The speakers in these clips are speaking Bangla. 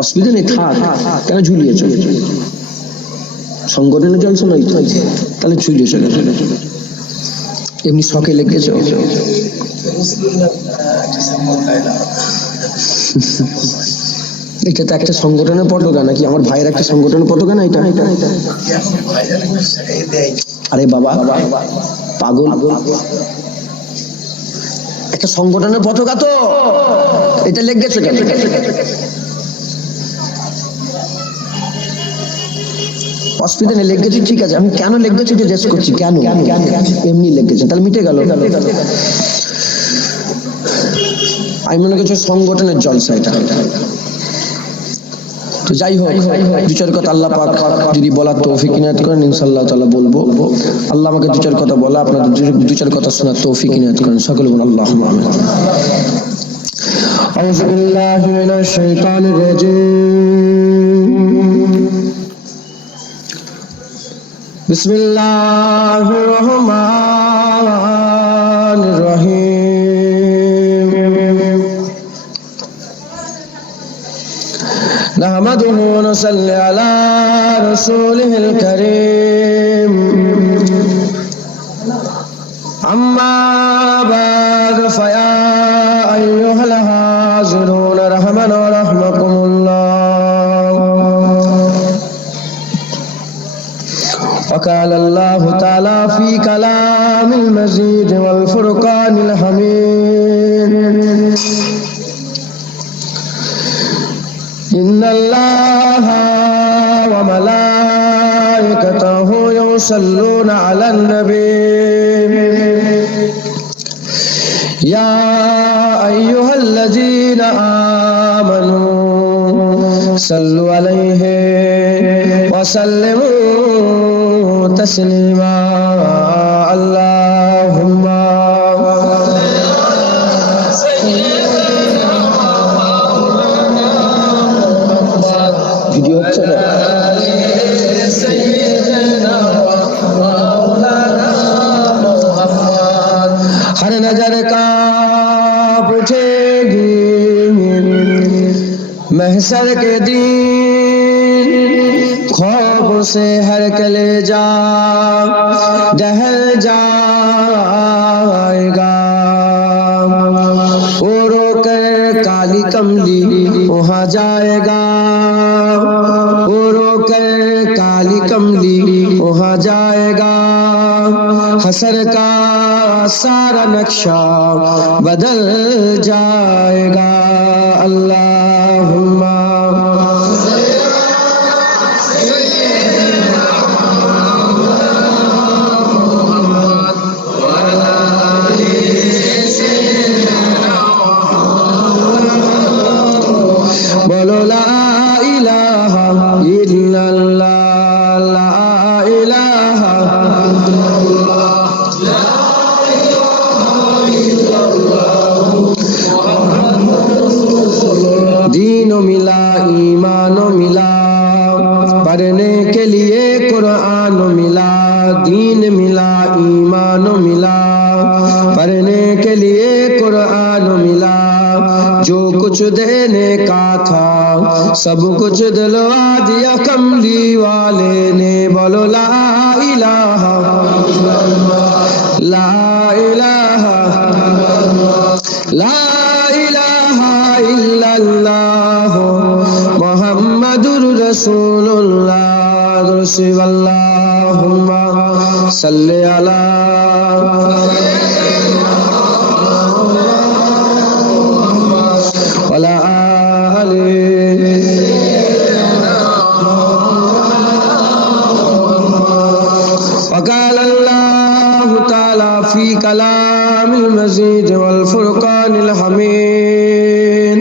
অসুবিধা নেই, থাক, কেন ঝুলিয়ে চলে সংগঠনের জলসা নয়, তাহলে ঝুলিয়ে চলে এমনি শখে লেগেছ। এটা তো একটা সংগঠনের পতাকা নাকি? আমার ভাইয়ের একটা সংগঠনের পতাকা না এটা? আরে বাবা পাগল, একটা সংগঠনের পতাকা তো, এটা লেগেছে কেন? অসুবিধা নেই, লেগেছে ঠিক আছে, আমি কেন লেগেছে জিজ্ঞেস করছি, কেন এমনি লেগেছে, তাহলে মিটে গেল। আমি মনে করছি সংগঠনের জলসা এটা। তো যাই হোক, দু চার কথা আল্লাহ পাক যদি বলার তৌফিক ইনায়াত করেন ইনশাআল্লাহ তাআলা বলবো। আল্লাহ আমাকে দু চার কথা বলা, আপনাদের দু চার কথা শোনার তৌফিক ইনায়াত করেন, সকলে বলুন আল্লাহুম্মা আমিন। আউযু বিল্লাহি মিনাশ শাইতানির রাজীম। বিসমিল্লাহির রহমানির রহিম। নাহমাদুহু ওয়া নুসাল্লি আলা রাসূলিহিল কারীম। আম্মা বা'দ ফায়া আইয়ুহাল হাযিরুন রাহমানা ওয়া রাহমাকুমুল্লাহ। وقال الله تعالى في كلام المجيد والفرقان الحميد إن الله وملائكته يصلون على النبي يا أيها الذين آمنوا صلوا عليه وسلموا تسليما اللهم ভিডিও হচ্ছে না? हर नजर कांप उठेगी महशर के दिन, खौफ से हर कलेजा दहल जाएगा। वो रोकर काली कमली वहाँ जाएगा, वो रोकर काली कमली वहाँ जाएगा। हसर का सारा नक्शा बदल जाएगा। अल्लाहुम्मा बोलो ला इलाहा इल्लल्लाह, ला इलाहा दीनो मिला ईमानो मिला, पढ़ने के लिए कुरान मिला। दीन मिला ईमानो मिला, पढ़ने के लिए कुरान मिला। जो कुछ देने का था सब कुछ दिलवा दिया कमली वाले ने। बोलो ला इलाहा ला इलाहा ला इलाहा इल्लल्लाह मुहम्मदुर रसूलुल्लाह। अल्लाहुम्मा सल्ली अला वला आले। وقال الله تعالى في كلام المجيد والفرقان الحميد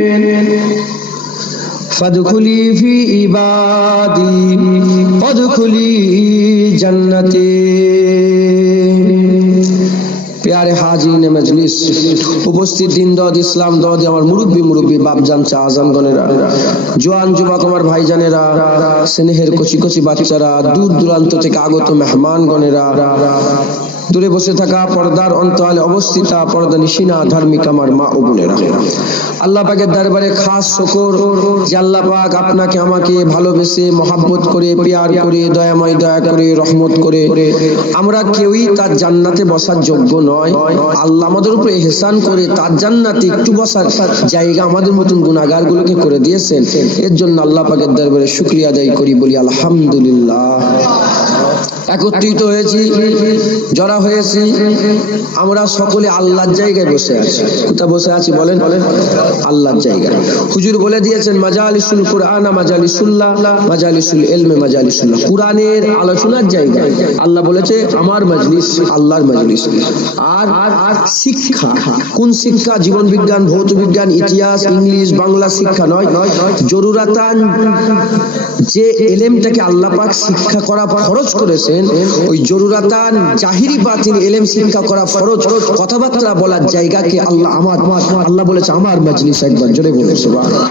فادخلي في عبادي وادخلي جنتي। प्यारे हाजिर मजलिस, उपस्थित दिन दौद इस्लाम दौद আমার মুরব্বী বাপজান চা আজমগণেরা, জোয়ান যুবক আমার ভাইজানেরা, স্নেহের কচি কচি বাচ্চারা, দূর দূরান্ত থেকে আগত মেহমানগণেরা, দূরে বসে থাকা পর্দার অন্তরালে অবস্থিতা পর্দানিশিনা ধার্মিক আমার মা ও বোনেরা, আল্লাহ পাকের দরবারে খাস শুকর যে আল্লাহ পাক আপনাকে আমাকে ভালোবেসে মহব্বত করে প্যার করে দয়াময় দয়া করে রহমত করে আমরা কেউই তার জান্নাতে বসার যোগ্য নয়। আল্লাহ আমাদের উপরে ইহসান করে তার জান্নাতে একটু বসার জায়গা আমাদের মতন গুনাহগার গুলোকে করে দিয়েছেন। এর জন্য আল্লাহ পাকের দরবারে শুকরিয়া আদায় করি, বলি আলহামদুলিল্লাহ। একত্রিত হয়েছি, জড়া হয়েছি, আমরা সকলে আল্লাহর জায়গায় বসে আছি। কোথায় বসে আছি বলেন? আল্লাহর জায়গায়। হুজুর বলে দিয়েছেন মাজালিসুল কুরআন মাজালিসুল্লাহ মাজালিসুল ইলম মাজালিসুল্লাহ, কুরআনের আলোচনার জায়গা। আল্লাহ বলেছে আমার মজলিস, আল্লাহর মজলিস। আর শিক্ষা, কোন শিক্ষা? জীবন বিজ্ঞান, ভৌত বিজ্ঞান, ইতিহাস, ইংলিশ, বাংলা শিক্ষা নয়, জরুরাতান যে ইলমটাকে আল্লাহ পাক শিক্ষা করা ফরজ করেছেন, ওই জরুরাতান জাহিরি বাতিন ইলম শিক্ষা করা ফরজ। কথাবার্তা বলার জায়গাকে আল্লাহ বলেছে আমার মজলিস। একবার জোরে বলুন সুবহানাল্লাহ।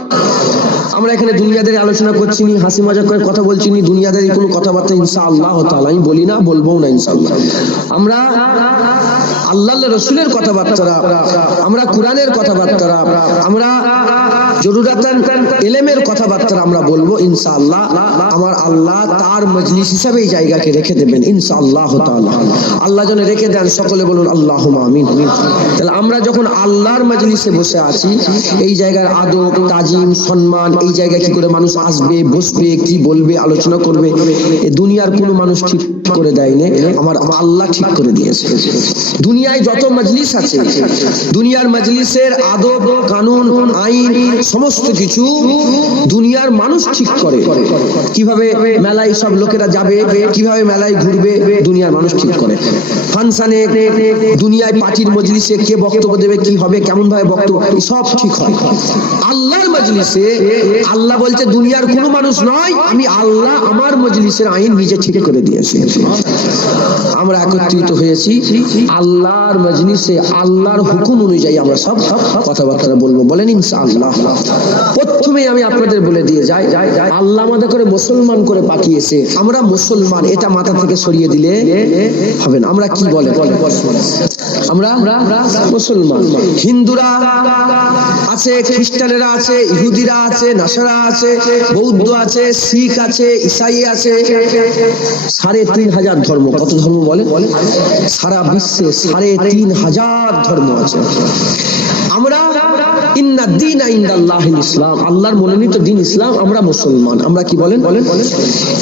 আমরা এখানে দুনিয়াদারি আলোচনা করছি নি, হাসি মজা করে কথা বলছি নি, দুনিয়াদারি কোনো কথাবার্তা ইনশাআল্লাহ তাআলা আমি বলি না, বলবো না ইনশাআল্লাহ। আমরা আল্লাহর রাসূলের কথাবার্তা, আমরা কোরআনের কথাবার্তা, আমরা জরুরাতান ইলমের কথাবার্তা আমরা বলবো ইনশাআল্লাহ। আমার আল্লাহ তার মজলিস হিসেবে এই জায়গাকে রেখে দেবেন ইনশাআল্লাহ তাআলা। আল্লাহ যেন রেখে দেন, সকলে বলুন আল্লাহুম্মা আমিন। তাহলে আমরা যখন আল্লাহর মজলিসে বসে আছি, এই জায়গার আদব তাজিম সম্মান, এই জায়গায় কি করে মানুষ আসবে বসবে কি বলবে আলোচনা করবে, এই দুনিয়ার কোনো মানুষ ঠিক করে দেয়নি, আমার আল্লাহ ঠিক করে দিয়েছে। দুনিয়ায় যত মজলিস আছে, দুনিয়ার মজলিসের আদব কানুন আইন সমস্ত কিছু দুনিয়ার মানুষ ঠিক করে। কিভাবে মেলায় সব লোকেরা যাবে, কিভাবে মেলায় ঘুরবে, দুনিয়ার মানুষ ঠিক করে। ফাংশনে দুনিয়ায় পার্টির মজলিসে কে বক্তব্য দেবে, কি হবে, কেমন ভাবে বক্তব্য, সব ঠিক হয়। আল্লাহর মজলিসে আল্লাহ বলছে দুনিয়ার কোনো মানুষ নয়, আমি আল্লাহ আমার মজলিসের আইন নিজে ঠিক করে দিয়েছি। আমরা একত্রিত হয়েছি আল্লাহর মজলিসে, আল্লাহর হুকুম অনুযায়ী আমরা সব কথাবার্তা বলবো, বলেন ইনশাআল্লাহ। প্রথমে আমি আপনাদের বলে দিয়ে যাই, আল্লাহ আমাদের করে মুসলমান করে পাঠিয়েছে, আমরা মুসলমান, এটা মাথা থেকে সরিয়ে দিলে হবে না। আমরা কি বলে আমরা মুসলমান। হিন্দুরা আছে, খ্রিস্টানেরা আছে, ইহুদিরা আছে, নাসারা আছে, বৌদ্ধ আছে, শিখ আছে, ঈসাই আছে, ৩,৫০০ ধর্ম। কত ধর্ম বলে? সারা বিশ্বে ৩,৫০০ ধর্ম আছে। আমরা ইন্না দীনা ইনদাল্লাহিল ইসলাম, আল্লাহর মনোনীত দিন ইসলাম, আমরা মুসলমান। আমরা কি বলেন?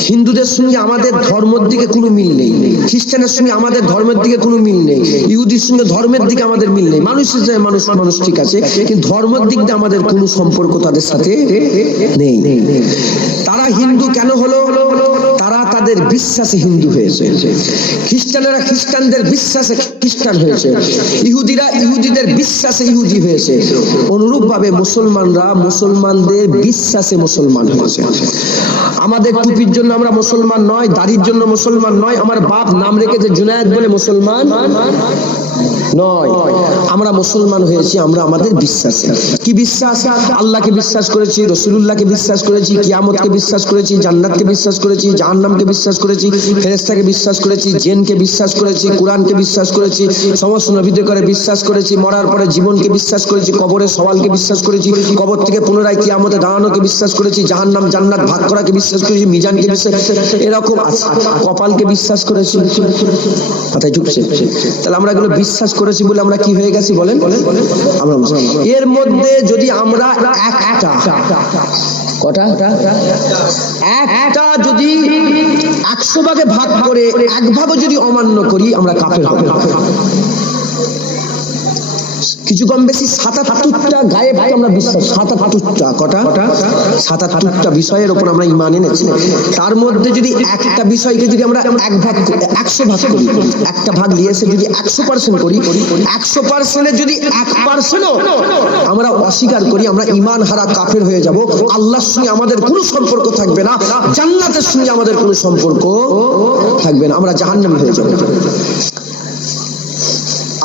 হিন্দুদের সঙ্গে আমাদের ধর্মের দিকে কোনো মিল নেই, খ্রিস্টানের সঙ্গে আমাদের ধর্মের দিকে কোনো মিল নেই, ইহুদির সঙ্গে ধর্মের দিকে আমাদের মিল নেই। মানুষের যে মানুষ ঠিক আছে, কিন্তু ধর্মের দিক দিয়ে আমাদের কোনো সম্পর্ক তাদের সাথে নেই। তারা হিন্দু কেন হলো? তারা তাদের বিশ্বাসে হিন্দু হয়েছে, খ্রিস্টানেরা খ্রিস্টানদের বিশ্বাসে খ্রিস্টান হয়েছে, ইহুদিরা ইহুদিদের বিশ্বাসে ইহুদি হয়েছে। অনুরূপ ভাবে মুসলমানরা মুসলমানদের বিশ্বাসে মুসলমান হয়েছে। আমাদের টুপির জন্য আমরা মুসলমান নয়, দাড়ির জন্য মুসলমান নয়, আমার বাপ নাম রেখেছে জুনায়েদ বলে মুসলমান নয়। আমরা মুসলমান হয়েছি আমরা আমাদের বিশ্বাসে। কি বিশ্বাস? আল্লাহকে বিশ্বাস করেছি, রাসূলুল্লাহকে বিশ্বাস করেছি, কিয়ামতকে বিশ্বাস করেছি, জান্নাতকে বিশ্বাস করেছি, জাহান্নামকে বিশ্বাস করেছি, ফেরেশতাকে বিশ্বাস করেছি, জিনকে বিশ্বাস করেছি, কোরআনকে বিশ্বাস করেছি, সমস্ত নবীদের করে বিশ্বাস করেছি, মরার পরে জীবনকে বিশ্বাস করেছি, কবরের সওয়ালকে বিশ্বাস করেছি, কবর থেকে পুনরায় কিয়ামতে দাঁড়ানোকে বিশ্বাস করেছি, জাহান্নাম জান্নাত ভাগ করাকে বিশ্বাস করেছি, মিজানকে বিশ্বাস, এরকম আছে। কপালকে বিশ্বাস করেছি। কথাই ঢুকছে? তাহলে আমরা এগুলো বিশ্বাস করেছি বলে আমরা কি হয়ে গেছি বলেন? আমরা এর মধ্যে যদি আমরা একটা যদি 100 ভাগে ভাগ করে 1 ভাগও যদি অমান্য করি, আমরা কাফের হব। কিছু কম বেশি ৭৭টা গায়েব আমরা বিশ্বাস, ৭৭টা কটা ৭৭টা বিষয়ের উপর আমরা ঈমান এনেছি। তার মধ্যে যদি একটা বিষয়কে যদি আমরা 1 ভাগ 100 ভাগ করি, একটা ভাগ দিয়েছে যদি 100% করি, 100%-এ যদি 1%ও আমরা অস্বীকার করি, আমরা ঈমান হারা কাফের হয়ে যাব। আল্লাহর সঙ্গে আমাদের কোনো সম্পর্ক থাকবে না, জান্নাতের সঙ্গে আমাদের কোনো সম্পর্ক থাকবে না, আমরা জাহান্নামী হয়ে যাব।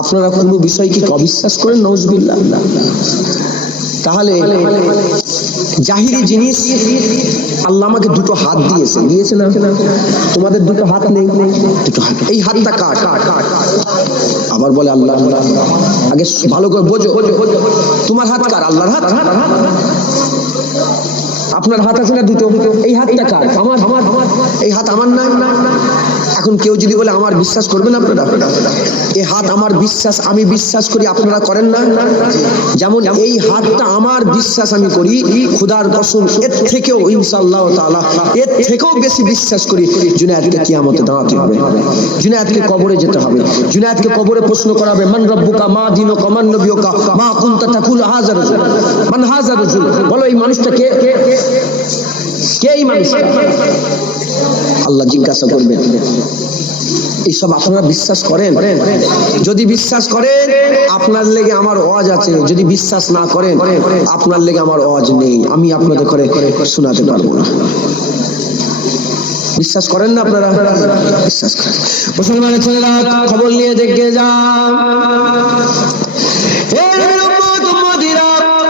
আপনারা কোনো বিষয় কি অবিশ্বাস করেন? নাউজুবিল্লাহ। তাহলে জাহিরি জিনিস। আল্লাহ আমাকে দুটো হাত দিয়েছে না? তোমাদের দুটো হাত নেই? দুটো হাত। এই হাতটা কার? আবার বলে আল্লাহ। আগে ভালো করে বোঝো, তোমার হাত কার? আল্লাহর হাত। আপনার হাত আছে না দুটো? এই হাতটা কার? আমার। এই হাত আমার না? এখন কেউ যদি বলে আমার, বিশ্বাস করবেন আপনারা? এই হাত আমার বিশ্বাস, আমি বিশ্বাস করি, আপনারা করেন না? যেমন এই হাতটা আমার বিশ্বাস আমি করি, খোদার কসম এর থেকেও ইনশাআল্লাহ তাআলা এর থেকেও বেশি বিশ্বাস করি জুনায়েদকে কিয়ামতে দাঁড়াতে হবে, জুনায়েদকে কবরে যেতে হবে, জুনায়েদকে কবরে প্রশ্ন করা হবে, মান রব্বুকা মা দীনুকা মান নবিয়ুকা মা কুনতা তাকুল হাযা রাজুল, মান হাযা রাজুল, বলো এই মানুষটা কে? কে এই মানুষটা? আল্লাহ জিজ্ঞাসা করবেন। এইসব আপনারা বিশ্বাস করেন? যদি বিশ্বাস করেন আপনার লেগে আমার ওয়াজ আছে, যদি বিশ্বাস না করেন আপনার লেগে আমার ওয়াজ নেই, আমি আপনাদের করে শোনাতে পারবো না। বিশ্বাস করেন না আপনারা? বিশ্বাস করেন। মুসলমানের ছেলেরা খবর নিয়ে দেখে যান,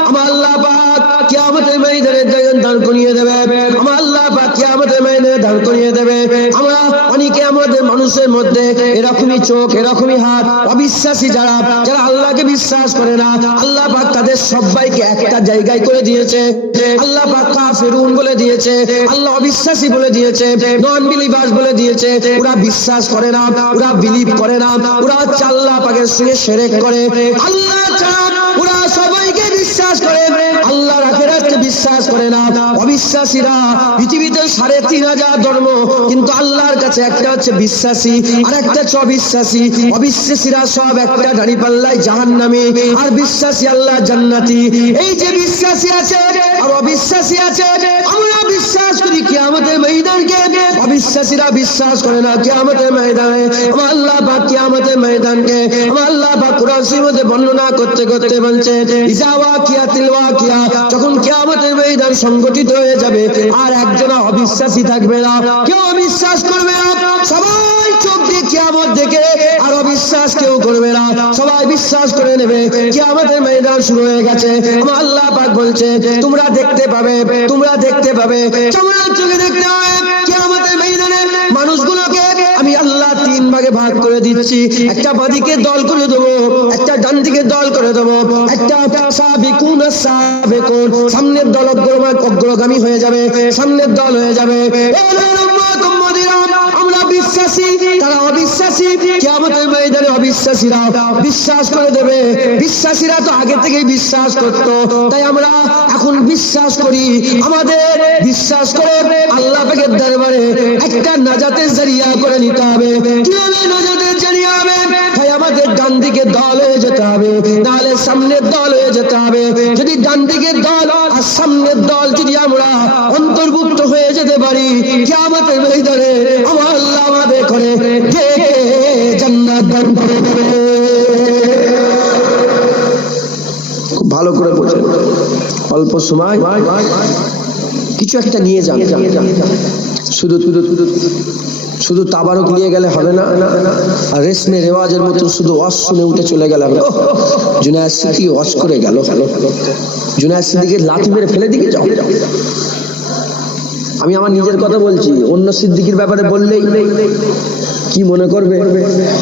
আমার আল্লাহ পাক কিয়ামতের ময়দানে দাঁড় করিয়ে দেবে, আমার আল্লাহ পাক কিয়ামতের ময়দানে দাঁড় করিয়ে দেবে। আমরা অনেকে আমাদের মানুষের মধ্যে এরকমই চোখ, এরকমই হাত, অবিশ্বাসী যারা আল্লাহকে বিশ্বাস করে না, আল্লাহ পাক তাদের সবাইকে একটা জায়গায় করে দিয়েছে। আল্লাহ পাক কাফিরুন বলে দিয়েছে, আল্লাহ অবিশ্বাসী বলে দিয়েছে, নন বিলিভার্স বলে দিয়েছে। ওরা বিশ্বাস করে না, ওরা বিলিভ করে না, ওরা আল্লাহ পাকের সঙ্গে শিরক করে। আল্লাহ ছাড়া ওরা সবাইকে বিশ্বাস করে, আল্লাহর আখিরাতকে বিশ্বাস করে না। অবিশ্বাসীরা পৃথিবীতে ৩৫০০ ধর্ম, কিন্তু আল্লাহর কাছে একটা হচ্ছে বিশ্বাসী আর একটা হচ্ছে অবিশ্বাসী। অবিশ্বাসীরা সব একটা দাঁড়িপাল্লায় জাহান্নামী, আর বিশ্বাসী আল্লাহ জান্নাতি। এই যে বিশ্বাসী আছে আর অবিশ্বাসী আছে, আমরা বিশ্বাস করি কিয়ামতের ময়দানকে, অবিশ্বাসীরা বিশ্বাস করে না কিয়ামতের ময়দানে। আমার আল্লাহ পাক কিয়ামতের ময়দানকে আমার আল্লাহ পাক কুরআনের মধ্যে বর্ণনা করতে করতে বলছে, ইজা ওয়াকিয়াতিল ওয়াকিয়া, যখন কিয়ামতের ময়দান সংগঠিত হয়ে যাবে আর একজন অবিশ্বাসী থাকবে না, কেউ অবিশ্বাস করবে না, সবাই চোখ দিয়ে কিয়ামত দেখে আর অবিশ্বাস কেউ করবে না, সবাই বিশ্বাস করে নেবে কিয়ামতের ময়দান শুরু হয়ে গেছে। আমার আল্লাহ পাক বলছে, তোমরা দেখতে পাবে, তোমরা দেখতে পাবে, তোমরা চোখে দেখতে হবে কিয়ামতের ময়দানে মানুষগুলোকে আমি আল্লাহ ৩ ভাগে ভাগ করে দিচ্ছি। একটা বাদিকে দল করে দেবো, একটা ডান দিকে দল করে দেবো, একটা সাবিকুন সাবিকুন, সামনের দল অগ্রগামী হয়ে যাবে, সামনের দল হয়ে যাবে। আমরা বিশ্বাসী, তারা অবিশ্বাসী। কিয়ামতের ময়দানে অবিশ্বাসীরা বিশ্বাস করে দেবে। বিশ্বাসীরা তো আগে থেকেই বিশ্বাস করত, তাই আমরা এখন বিশ্বাস করি। আমাদের বিশ্বাস করে আল্লাহ পাকের দরবারে একটা নাজাতের জরিয়া করে নিতে হবে। কিভাবে নাজাতের জরিয়া হবে? তাই আমাদের ডান দিকে দল হয়ে যেতে হবে, নাহলে সামনের দল হয়ে যেতে হবে। যদি ডান দিকের দল আর সামনের দল যদি আমরা অন্তর্ভুক্ত হয়ে যেতে পারি, কিয়ামতের ময়দানে আমার আল্লাহ আমাদের করে ডেকে জান্নাত দান করে দেবে। খুব ভালো করে বোঝেন, অল্প সময় কিছু একটা নিয়ে যান। শুধু তাবারক নিয়ে গেলে হবে না, আর রেশমে রেওয়াজের মতো শুধু ওয়াজ শুনে উঠে চলে গেল। জুনায়েদ সিদ্দিকী ওয়াজ করে গেল, জুনায়েদ সিদ্দিকীকে লাথি মেরে ফেলে দিকে যাও। আমি আমার নিজের কথা বলছি, অন্য সিদ্দিকীর ব্যাপারে বললেই কি মনে করবে,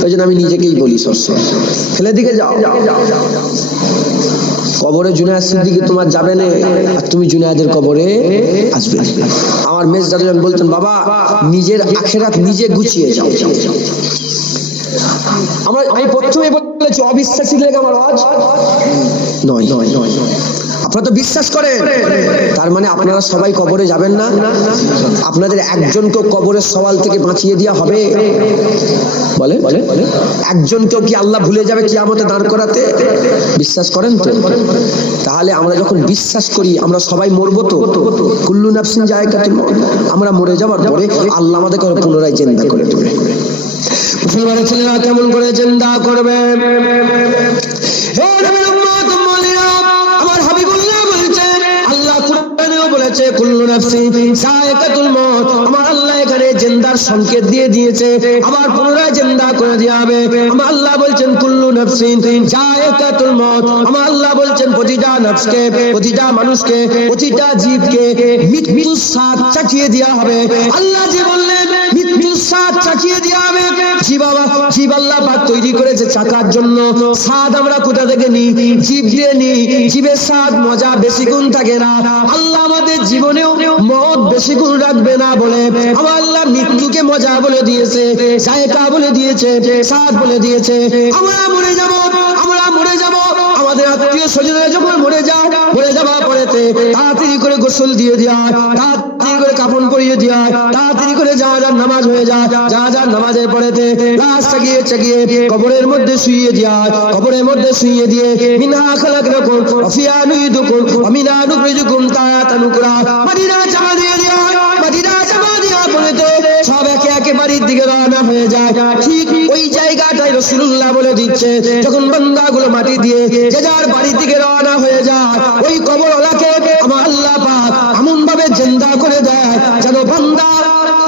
ওই জন্য আমি নিজেকেই বলি সবসময়, ফেলে দিকে যাও। কবরে জুনায়েদ সিদ্দিকী তোমার যাবে না, আর তুমি জুনায়েদের কবরে আসবে। আমার মেজ দাদুজান বলতেন, বাবা নিজের আখিরাত নিজে গুছিয়ে যাও। আমি প্রথমে বলেছি অবিশ্বাসী লেগে আমার ওয়াজ নয়। আপনারা তো বিশ্বাস করেন, তার মানে আপনারা সবাই কবরে যাবেন না? আপনাদের একজনকেও কবরের সওয়াল থেকে বাঁচিয়ে দেওয়া হবে? বলে একজনকেও কি আল্লাহ ভুলে যাবে কিয়ামতে দাঁড় করাতে? বিশ্বাস করেন তো? তাহলে আমরা যখন বিশ্বাস করি আমরা সবাই মরবো তো, কুল্লু নাফসিন যায়কাতুল মউত, আমরা মরে যাওয়ার পরে আল্লাহ আমাদেরকে পুনরায় জিন্দা করে দেবে। মুসলমানের ছেলেরা কেমন করে জিন্দা করবে? হে নবীর উম্মত, আমার হাবিবুল্লাহ বলেছে, আল্লাহ কুরআনেও বলেছে, কুল্লু নাফসিন যায়কাতুল মউত, আমার আল্লাহ এখানে জিন্দার সংকেত দিয়ে দিয়েছে, আবার পুনরায় জিন্দা করে দেয়া হবে। আমার আল্লাহ বলছেন কুল্লু নাফসিন যায়কাতুল মউত, আমার আল্লাহ বলছেন প্রতিটা নফসকে, প্রতিটা মানুষকে, প্রতিটা জীবকে মৃত্যুর স্বাদ চাখিয়ে দেয়া হবে। আল্লাহ যে বললেন মৃত্যুর স্বাদ চাখিয়ে দেয়া হবে, জীব আল্লাহ পাক তৈরি করেছে চাকার জন্য। স্বাদ আমরা কোথা থেকে নিই? জীব দিয়ে নিই। জীবের স্বাদ মজা বেশি গুণ থাকে না। আল্লাহ আমাদের জীবনেও মত বেশি গুণ রাখবে না বলে আমার আল্লাহ মৃত্যুকে মজা বলে দিয়েছে, জায়গা বলে দিয়েছে, স্বাদ বলে দিয়েছে। আমরা মরে যাব, আমরা মরে যাব। আমাদের আত্মীয় স্বজনেরা যখন মরে যায়, মরে যাওয়ার পরেতে তাড়াতাড়ি করে গোসল দিয়ে দেওয়া হয়, তাড়াতাড়ি করে কাফন পরিয়ে দেওয়া হয়, তাড়াতাড়ি করে জানাজার নামাজ হয়ে যায়। জানাজার নামাজের পরেতে লাশ চাগিয়ে কবরের মধ্যে শুইয়ে দেওয়া হয়। কবরের মধ্যে শুইয়ে দিয়ে মিনহা খালাকনাকুম ওয়া ফিহা নুইদুকুম ওয়া মিনহা নুখরিজুকুম তারাতান উখরা, মাটিটা চাপা দিয়ে দেওয়া হয়। মাটিটা চাপা দেওয়ার পরেতে সব একে একে বাড়ির দিকে রওনা হয়ে যায়। ঠিক ওই জায়গাটাই রাসূলুল্লাহ বলে দিচ্ছে, যখন বান্দাগুলো মাটি দিয়ে যে যার বাড়ির দিকে রওনা হয়ে যায়, ওই কবরওয়ালাকে আমার আল্লাহ পাক এমন ভাবে জিন্দা করে দেয় যেন বান্দা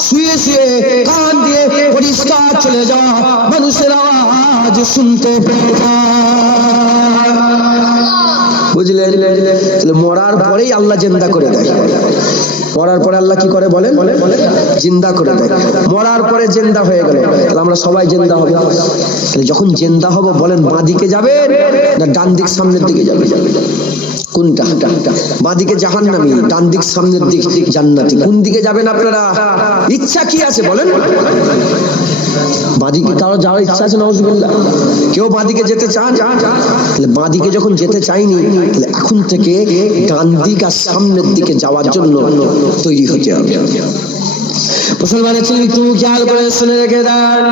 শুয়ে শুয়ে কান দিয়ে পরিষ্কার চলে যায়, মানুষের আওয়াজ শুনতে পেয়ে যায়। বুঝলেন? মরার পরেই আল্লাহ জিন্দা করে দেয়। মরার পরে আল্লাহ কি করে বলেন? জিন্দা করে দেয়। মরার পরে জিন্দা হয়ে গেল, তাহলে আমরা সবাই জিন্দা হব। তাহলে যখন জিন্দা হব বলেন বাঁ দিকে যাবেন না ডান দিক সামনের দিকে যাবেন? কোনটা? বাঁ দিকে জাহান্নামী, ডান দিক সামনের দিক জান্নাতি। কোন দিকে যাবেন আপনারা? ইচ্ছা কি আছে বলেন? বাঁদিকে কারো যাওয়ার ইচ্ছা আছে? নাউজুবিল্লাহ। কেউ বাঁদিকে যেতে চান? তাহলে বাঁদিকে যখন যেতে চাইনি, তাহলে এখন থেকে ডান দিক আর সামনের দিকে যাওয়ার জন্য তৈরি হতে হবে। মুসলমানের ছেলে একটু খেয়াল করে শুনে রেখে দেন,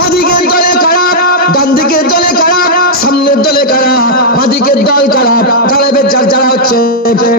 বাঁদিকের দলে কারা, ডান দিকের দলে কারা, সামনের দলে কারা, বাঁদিকের দল কারা? তালেবের যারা হচ্ছে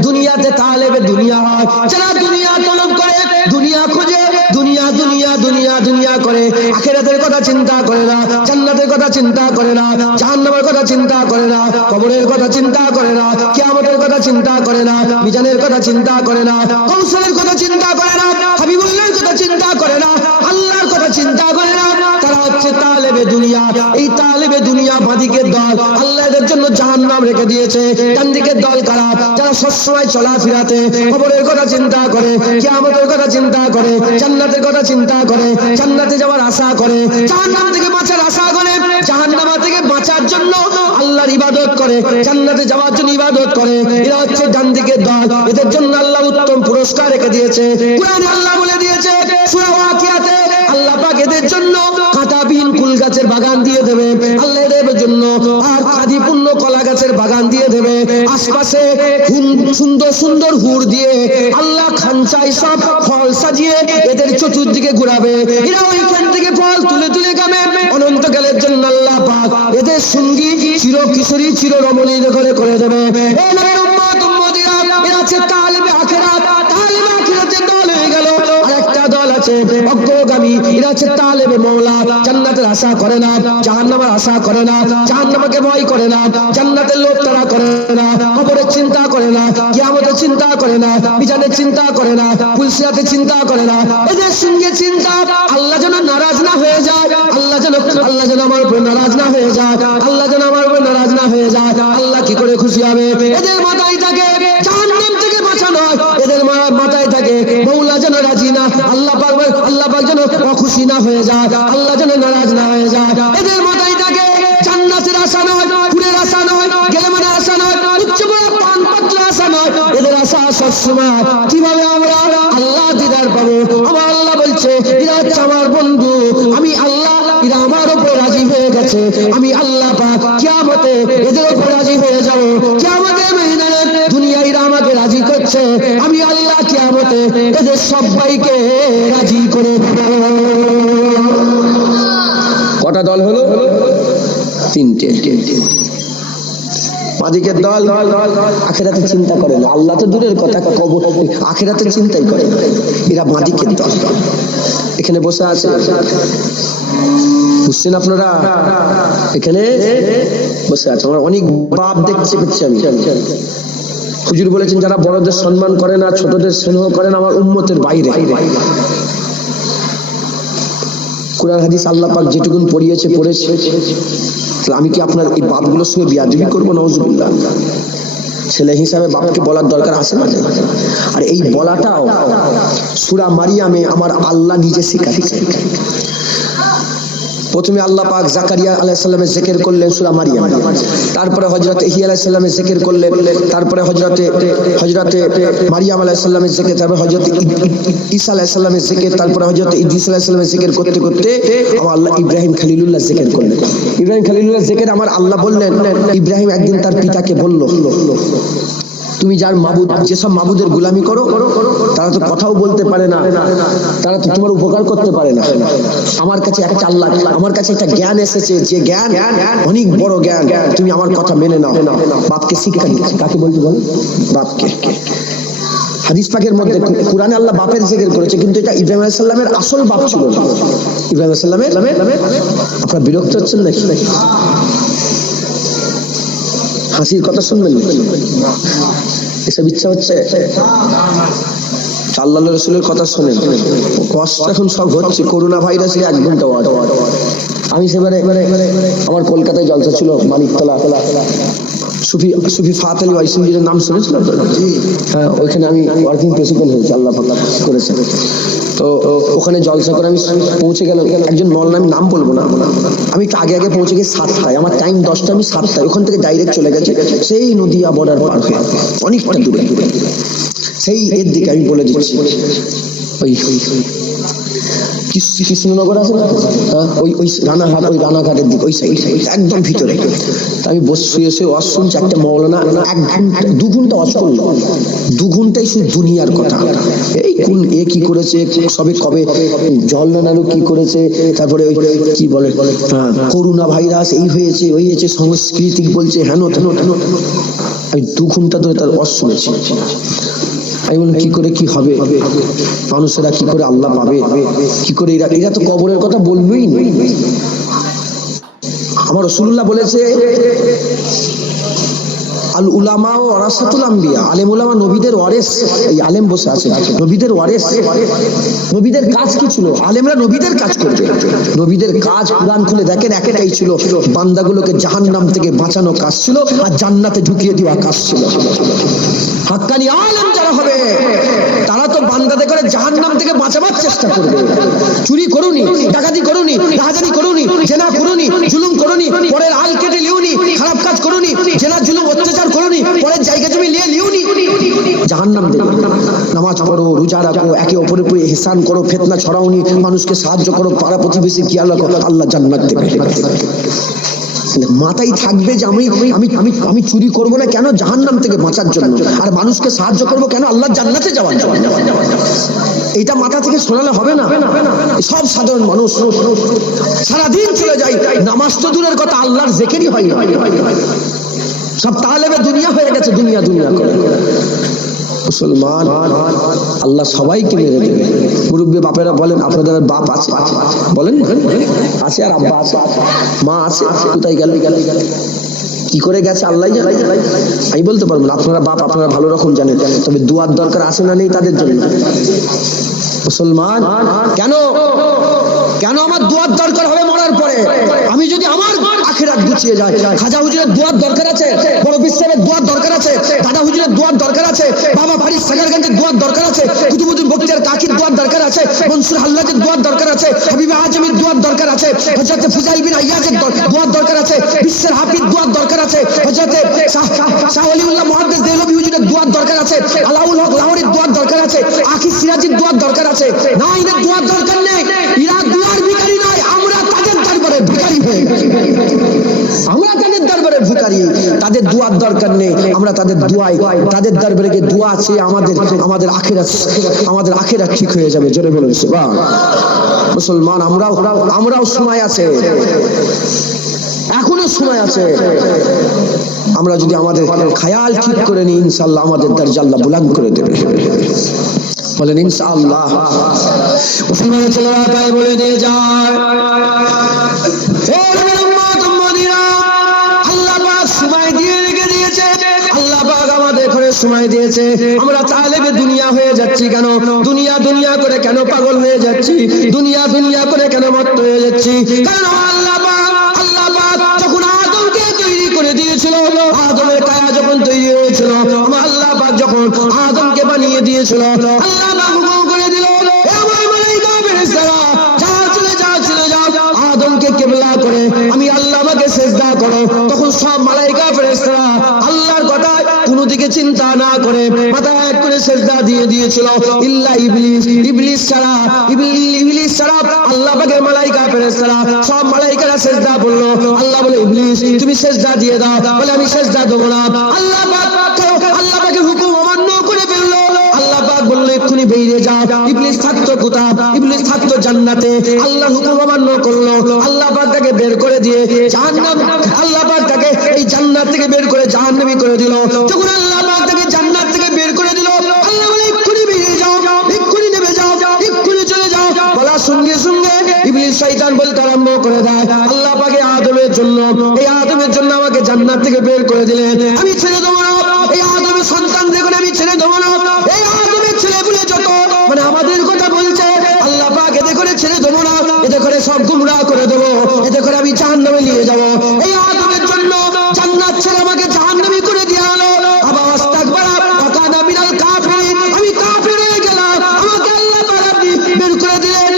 দুনিয়াতে তালেবে দুনিয়া হয়, যারা দুনিয়া তলব করে, দুনিয়া খোঁজে, দুনিয়া দুনিয়া দুনিয়া দুনিয়া করে, আখিরাতের কথা চিন্তা করে না, জান্নাতের কথা চিন্তা করে না, জাহান্নামের কথা চিন্তা করে না, কবরের কথা চিন্তা করে না, কিয়ামতের কথা চিন্তা করে না, মিজানের কথা চিন্তা করে না, কৌশলের কথা চিন্তা করে না, হাবিবুল্লাহর কথা চিন্তা করে না, আল্লাহর কথা চিন্তা করে না। তারা হচ্ছে তালেবে দুনিয়া। এই তালেবে দুনিয়া বাঁদিকের দল, আল্লাহ এদের জন্য জাহান্নাম রেখে দিয়েছে। ডান দিকের দল কারা? যারা সবসময় চলাফেরাতে কবরের কথা চিন্তা করে, কিয়ামতের কথা চিন্তা করে, জান্নাতের কথা চিন্তা করে, জান্নাতে যাওয়ার আশা করে, জাহান্নাম থেকে বাঁচার আশা করে, জাহান্নাম থেকে বাঁচার জন্য আল্লাহর ইবাদত করে, জান্নাতে যাওয়ার জন্য ইবাদত করে। এরা হচ্ছে ডান দিকের দল। এদের জন্য আল্লাহ উত্তম পুরস্কার রেখে দিয়েছে। কুরআনে আল্লাহ বলে দিয়েছে, সূরা ওয়াকিয়াতে আল্লাহ পাক এদের জন্য কাঁটাবিহীন কুল গাছের বাগান দিয়ে দেবে আল্লাহ এদের জন্য, আর খাদিপূর্ণ কলা গাছের বাগান দিয়ে দেবে। আশপাশে সুন্দর সুন্দর হুর দিয়ে আল্লাহ খানচাই সব ফল সাজিয়ে এদের চতুর্দিকে ঘুরাবে। এরা ওইখান থেকে ফল তুলে তুলে খাবে। অনন্তকালের জন্য আল্লাহ পাক এদের সঙ্গী চির কিশোরী চির রমণী করে দেবে। এই নবীর উম্মত উম্মতিরা, এরা হচ্ছে তালেবে আখিরাত। তালেবে আখিরাতের দল হয়ে গেল। আরেকটা দল আছে অগ্রগামী, এরা হচ্ছে তালেবে মওলা। জান্নাতের আশা করে না, জাহান্নামের আশা করে না, জাহান্নামকে ভয় করে না, জান্নাতের লোভ তারা করে না, কবরের চিন্তা করে না, কিয়ামতের চিন্তা করে না, মিজানের চিন্তা করে না, পুলসিরাতের চিন্তা করে না। এদের সঙ্গে চিন্তা আল্লাহ যেন নারাজ না হয়ে যায়, আল্লাহ যেন আমার উপর নারাজ না হয়ে যায়, আল্লাহ যেন আমার উপর নারাজ না হয়ে যায়। আল্লাহ কি করে খুশি হবে? এদের মাথায় থাকে জাহান্নাম থেকে বাঁচানো, এদের মাথায় থাকে মওলা যেন রাজি না, আল্লাহ পাক যেন অখুশি না হয়ে যায়, আল্লাহ যেন নারাজ না হয়ে যায়। এদের মাথায় থাকে জান্নাতের আশা নয়, ফুলের আশা নয়, গেলেমানের আশা নয়, উচ্চ বড় পানপত্র আশা নয়। এদের আশা সবসময় কিভাবে আমরা আল্লাহ দিদার পাবো। আমার আল্লাহ বলছে এরা হচ্ছে আমার বন্ধু, আমি আল্লাহ, এরা আমার উপর রাজি হয়ে গেছে, আমি আল্লাহ পাক কিয়ামতে এদের উপর রাজি হয়ে যাব। কিয়ামতের ময়দানে দুনিয়ায় এরা আমাকে রাজি করছে, আমি আল্লাহ কিয়ামতে এদের সবাইকে রাজি করে দেব। কটা দল হলো? তিনটে। বাঁদিকের দল আখিরাতের চিন্তা করে না, আল্লাহ তো দূরের কথা, কবর আখিরাতের চিন্তাই করে না। এরা বাঁদিকের দল। এখানে বসে আছে বুঝছেন আপনারা? এখানে বসে আছে আমার অনেক বাপ দেখতে পেয়েছি আমি। হুজুর বলেছেন যারা বড়দের সম্মান করে না, ছোটদের স্নেহ করে না, আমার উম্মতের বাইরে। কোরআন হাদিস আল্লাহ পাক যেটুকুন পড়িয়েছে পড়েছে, আমি কি আপনার এই বাপগুলোর সঙ্গে বিয়াদবি করবো? নাউজুবিল্লাহ। ছেলে হিসাবে বাপকে বলার দরকার আছে না? আর এই বলাটাও সূরা মারিয়ামে আমার আল্লাহ নিজে শিখাচ্ছে। প্রথমে আল্লাহ পাক জাকারিয়া আলাইহিস সালামের জিকির করলেন সূরা মারিয়াম, তারপরে হযরত ইহইয়া আলাইহিস সালামের জিকির করলেন, তারপরে হযরতে মারিয়াম আলাইহিস সালামের জিকির, তারপরে হযরত ঈসা আলাইহিস সালামের জিকির, তারপরে হযরত ইদ্রিস আলাইহিস সালামের জিকির করতে করতে আমার আল্লাহ ইব্রাহিম খলিলুল্লাহ জিকির করলেন। ইব্রাহিম খলিলুল্লাহ জিকির আমার আল্লাহ বললেন, ইব্রাহিম একদিন তার পিতাকে বলল, তুমি যার মাবুদ, যেসব মাবুদের গোলামি করো তারা তো কথাও বলতে পারে না, তারা তো তোমার উপকার করতে পারে না। আমার কাছে একটা আল্লাহ, আমার কাছে একটা জ্ঞান এসেছে, যে জ্ঞান অনেক বড় জ্ঞান, তুমি আমার কথা মেনে নাও। বাপকে শিক্ষা দিচ্ছে। কাকে বলছি বল? বাপকে। হাদিস পাকের মধ্যে কুরআনে আল্লাহ বাপের জিকির করেছে, কিন্তু এটা ইব্রাহিম আলাইহিস সালামের আসল বাপ ছিল না। ইব্রাহিম আলাইহিস সালামের, আপনারা বিরক্ত হচ্ছেন নাকি? হাসির কথা শুনবেন এসব ইচ্ছা হচ্ছে? আল্লাহ রাসূলের কথা শুনেন। কষ্ট এখন সব হচ্ছে, করোনা ভাইরাসে 1 ঘন্টা ওয়াজ। আমি সেবারে আমার কলকাতায় জলসা ছিল, মানিকতলা, সুফি ফাতেল ওয়াইসির নাম শুনেছিলেন? হ্যাঁ, ওইখানে আমি ওয়ার্কিং প্রেসিডেন্ট হয়েছি, আল্লাহ পাক করেছে। তো ওখানে জলসা করে আমি পৌঁছে গেলাম, একজন মৌলানা, আমি নাম বলবো না, আমি আগে আগে পৌঁছে গেছি 7টায়, আমার টাইম 10টা, আমি 7টায় ওখান থেকে ডাইরেক্ট চলে গেছে সেই নদিয়া বর্ডার পার হয়ে অনেকটা দূরে, সেই এর দিকে। আমি বলে দিচ্ছি ওই কৃষ্ণনগর আছে না, ওই রানাঘাট, ওই রানাঘাটের দিকে, ওই সাইড একদম ভিতরে। আমি শুয়ে ওয়াজ শুনছি, একটা মৌলানা 2 ঘন্টা ওয়াজ করলো, 2 ঘন্টায় শুধু দুনিয়ার কথা। এই কোন এ কি করেছে, সবে কবে জলনানু কি করেছে, তারপরে ওই কি বলে করোনা ভাইরাস, এই হয়েছে ওই হয়েছে, সাংস্কৃতিক বলছে, হেন তেন। আমি 2 ঘন্টা ধরে তার ওয়াজ শুনেছি। আমি বললাম কি করে কি হবে, মানুষেরা কি করে আল্লাহ পাবে, কি করে এরা তো কবরের কথা বলবেই না। আমার রাসূলুল্লাহ বলেছে আল উলামা ওয়ারাসাতুল আম্বিয়া, আলেম উলামা নবীদের ওয়ারিস। এই আলেম বসে আছে, নবীদের ওয়ারিস। নবীদের কাজ কি ছিল? আলেমরা নবীদের কাজ করবে। নবীদের কাজ কুরআন খুলে দেখেন একটাই ছিল, বান্দাগুলোকে জাহান্নাম থেকে বাঁচানো কাজ ছিল, আর জান্নাতে ঢুকিয়ে দেওয়া কাজ ছিল। হাক্কানি আলেম যারা হবে তারা তো বান্দাদের করে জাহান্নাম থেকে বাঁচাবার চেষ্টা করবে। চুরি করুনি, ডাকাতি করুনি, রাহাজানি করুনি, জেনা করুনি, জুলুম করুনি, পরের আল কেটে লিউনি, খারাপ কাজ করুনি, জেনা জুলুম অত্যাচার করুনি, পরের জায়গা জমি নিয়ে লিউনি, জাহান্নাম দেবে। নামাজ পড়ো, রোজা রাখো, একে অপরের উপরে ইহসান করো, ফিতনা ছড়াওনি, মানুষকে সাহায্য করো, পাড়া প্রতিবেশী কি আল্লাহ আল্লাহ জান্নাত দেবে। মাথায় থাকবে যে আমি আমি আমি আমি চুরি করবো না কেন? জাহান্নাম থেকে বাঁচার জন্য। আর মানুষকে সাহায্য করবো কেন? আল্লাহ জান্নাতে যাওয়ার জন্য। এটা মাথা থেকে শোনালে হবে না। সব সাধারণ মানুষ সারাদিন চলে যায়, নামাজ তো দূরের কথা, আল্লাহর জিকিরই হয় না। সব তালেবে দুনিয়া হয়ে গেছে, দুনিয়া দুনিয়া করে। মুসলমান, আল্লাহ সবাইকে মেরে দেবে। মুরব্বী বাপেরা বলেন, আপনাদের বাপ আছে? বলেন আছে, আর আব্বা আছে, মা আছে, কোথায় গেল, কি করে গেছে আল্লাহ জানে। আমি বলতে পারবো না, আপনারা বাপ, আপনারা ভালো রকম জানেন। তবে দুয়ার দরকার আছে না নেই তাদের জন্য? মুসলমান, কেন কেন আমার দুয়ার দরকার হবে মরার পরে? আমি যদি আমার আখিরাত গুছিয়ে যায়, খাজা হুজুরের দুয়ার দরকার আছে, বড় বিশ্বের দুয়ার দরকার আছে, দাদা হুজুরের দুয়ার দরকার আছে, বাবা ফারিদ সাগারগঞ্জের দুয়ার দরকার আছে, কুতুবুদ্দিন বখতিয়ার কাকির দুয়ার দরকার আছে, মনসুর হাল্লাজের দুয়ার দরকার আছে, হাবিবে আজমের দুয়ার দরকার আছে, হযরত ফুজাইল বিন আইয়াজের দুয়ার দরকার আছে, বিশ্বের হাফিজ দুয়ার দরকার আছে, হযরত শাহ ওলিউল্লাহ মুহাদ্দিস দেহলভী হুজুরের দুয়ার দরকার আছে, আলাউল হক লাহোরীর দুয়ার দরকার আছে, আখি সিরাজির দুয়ার দরকার আছে। না, এদের দুয়ার দরকার নেই, এরা দুয়ার ভিখারি নয়, আমরা তাদের দরবারে ভিখারি হয়ে গেছি। আমরা তাদের দরবারে ভিখারি, তাদের দুয়ার দরকার নেই, আমরা তাদের দুয়াই, তাদের দরবারে গিয়ে দোয়া আছে, আমাদের আখিরাত ঠিক হয়ে যাবে। জোরে বলুন সুবহানাল্লাহ। মুসলমান, আমরাও সময় আছে, এখনো সময় আছে। আমরা যদি আমাদের খেয়াল ঠিক করে নিই, ইনশাআল্লাহ আমাদের দরজা আল্লাহ বুলন্দ করে দেবে। বলেন ইনশাআল্লাহ। মুসলমান ছেলেরা তাই বলে দিয়ে যায়, আল্লাহ পাক সময় দিয়ে রেখে দিয়েছে, আল্লাহ পাক আমাদের ঘরে সময় দিয়েছে। আমরা তালেবে দুনিয়া হয়ে যাচ্ছি কেন? দুনিয়া দুনিয়া করে কেন পাগল হয়ে যাচ্ছি? দুনিয়া দুনিয়া করে কেন মত্ত হয়ে যাচ্ছি? কারণ আল্লাহ পাক যখন আদমকে তৈরি করে দিয়েছিল, আদমের কায়া যখন তৈরি হয়েছিল, আমার আল্লাহ পাক যখন আদমকে বানিয়ে দিয়েছিল, আল্লাহ পাক হুকুম করে দিল, আমার মালাইকা ফেরেশতারা যাও চলে যাও চলে যাও, আদমকে কিবলা করে আমি আল্লাহ পাকে সিজদা করো। তখন সব মালাইকা ফেরেশতারা আল্লাহর কথায় কোনো দিকে চিন্তা না করে মাথা এক করে সিজদা দিয়ে দিয়েছিল, ইল্লা ইবলিস, ইবলিস ছাড়া আল্লাহ পাকের মালাইকা ফেরেশতারা সব মালাইকারা সিজদা করলো। আল্লাহ বলে ইবলিস তুমি সিজদা দিয়ে দাও, বলে আমি সিজদা দেব না। আল্লাহ পাকের হুকুম অমান্য করে ফেললো। আল্লাহ পাক বলল এক্ষুনি বেরিয়ে যাও। ইবলিস থাকতো কোথায়? ইবলিস থাকতো জান্নাতে। আল্লাহর হুকুম অমান্য করলো, আল্লাহ পাক তাকে বের করে দিয়ে জাহান্নাম, আল্লাহ পাক তাকে এই জান্নাত থেকে বের করে জাহান্নামী করে দিল। যখন আল্লাহ পাক তাকে জান্নাত থেকে বের করে দিল, আল্লাহ বলে এক্ষুনি বেরিয়ে যাও, এক্ষুনি নেমে যাও, এক্ষুনি চলে যাও। বলার সঙ্গে সঙ্গে ইবলিস শয়তান বলতে আরম্ভ করে দেয়, আল্লাহ পাকে আদমের জন্য, এই আদমের জন্য আমাকে জান্নাত থেকে বের করে দিলেন, আমি ছেড়ে দেবো না। এই আদমের সন্তান দেখুন আমি ছেড়ে দেবো না। এই আদমের ছেলেগুলো যত মানে আমাদের কথা বলছে, আল্লাহ পাক এতে করে ছেড়ে দেবো না, এতে করে সব গুমরাহ করে দেবো, এতে করে আমি জাহান্নামে নিয়ে যাবো। এই আদমের জন্য জান্নাত ছেড়ে আমাকে জাহান্নামী করে দেওয়া হলো। আবার আস্তাগফিরুল্লাহ ওয়া কানা মিনাল কাফিরিন, আমি কাফির হয়ে গেলাম, আমাকে আল্লাহ তাআলা বের করে দিলেন,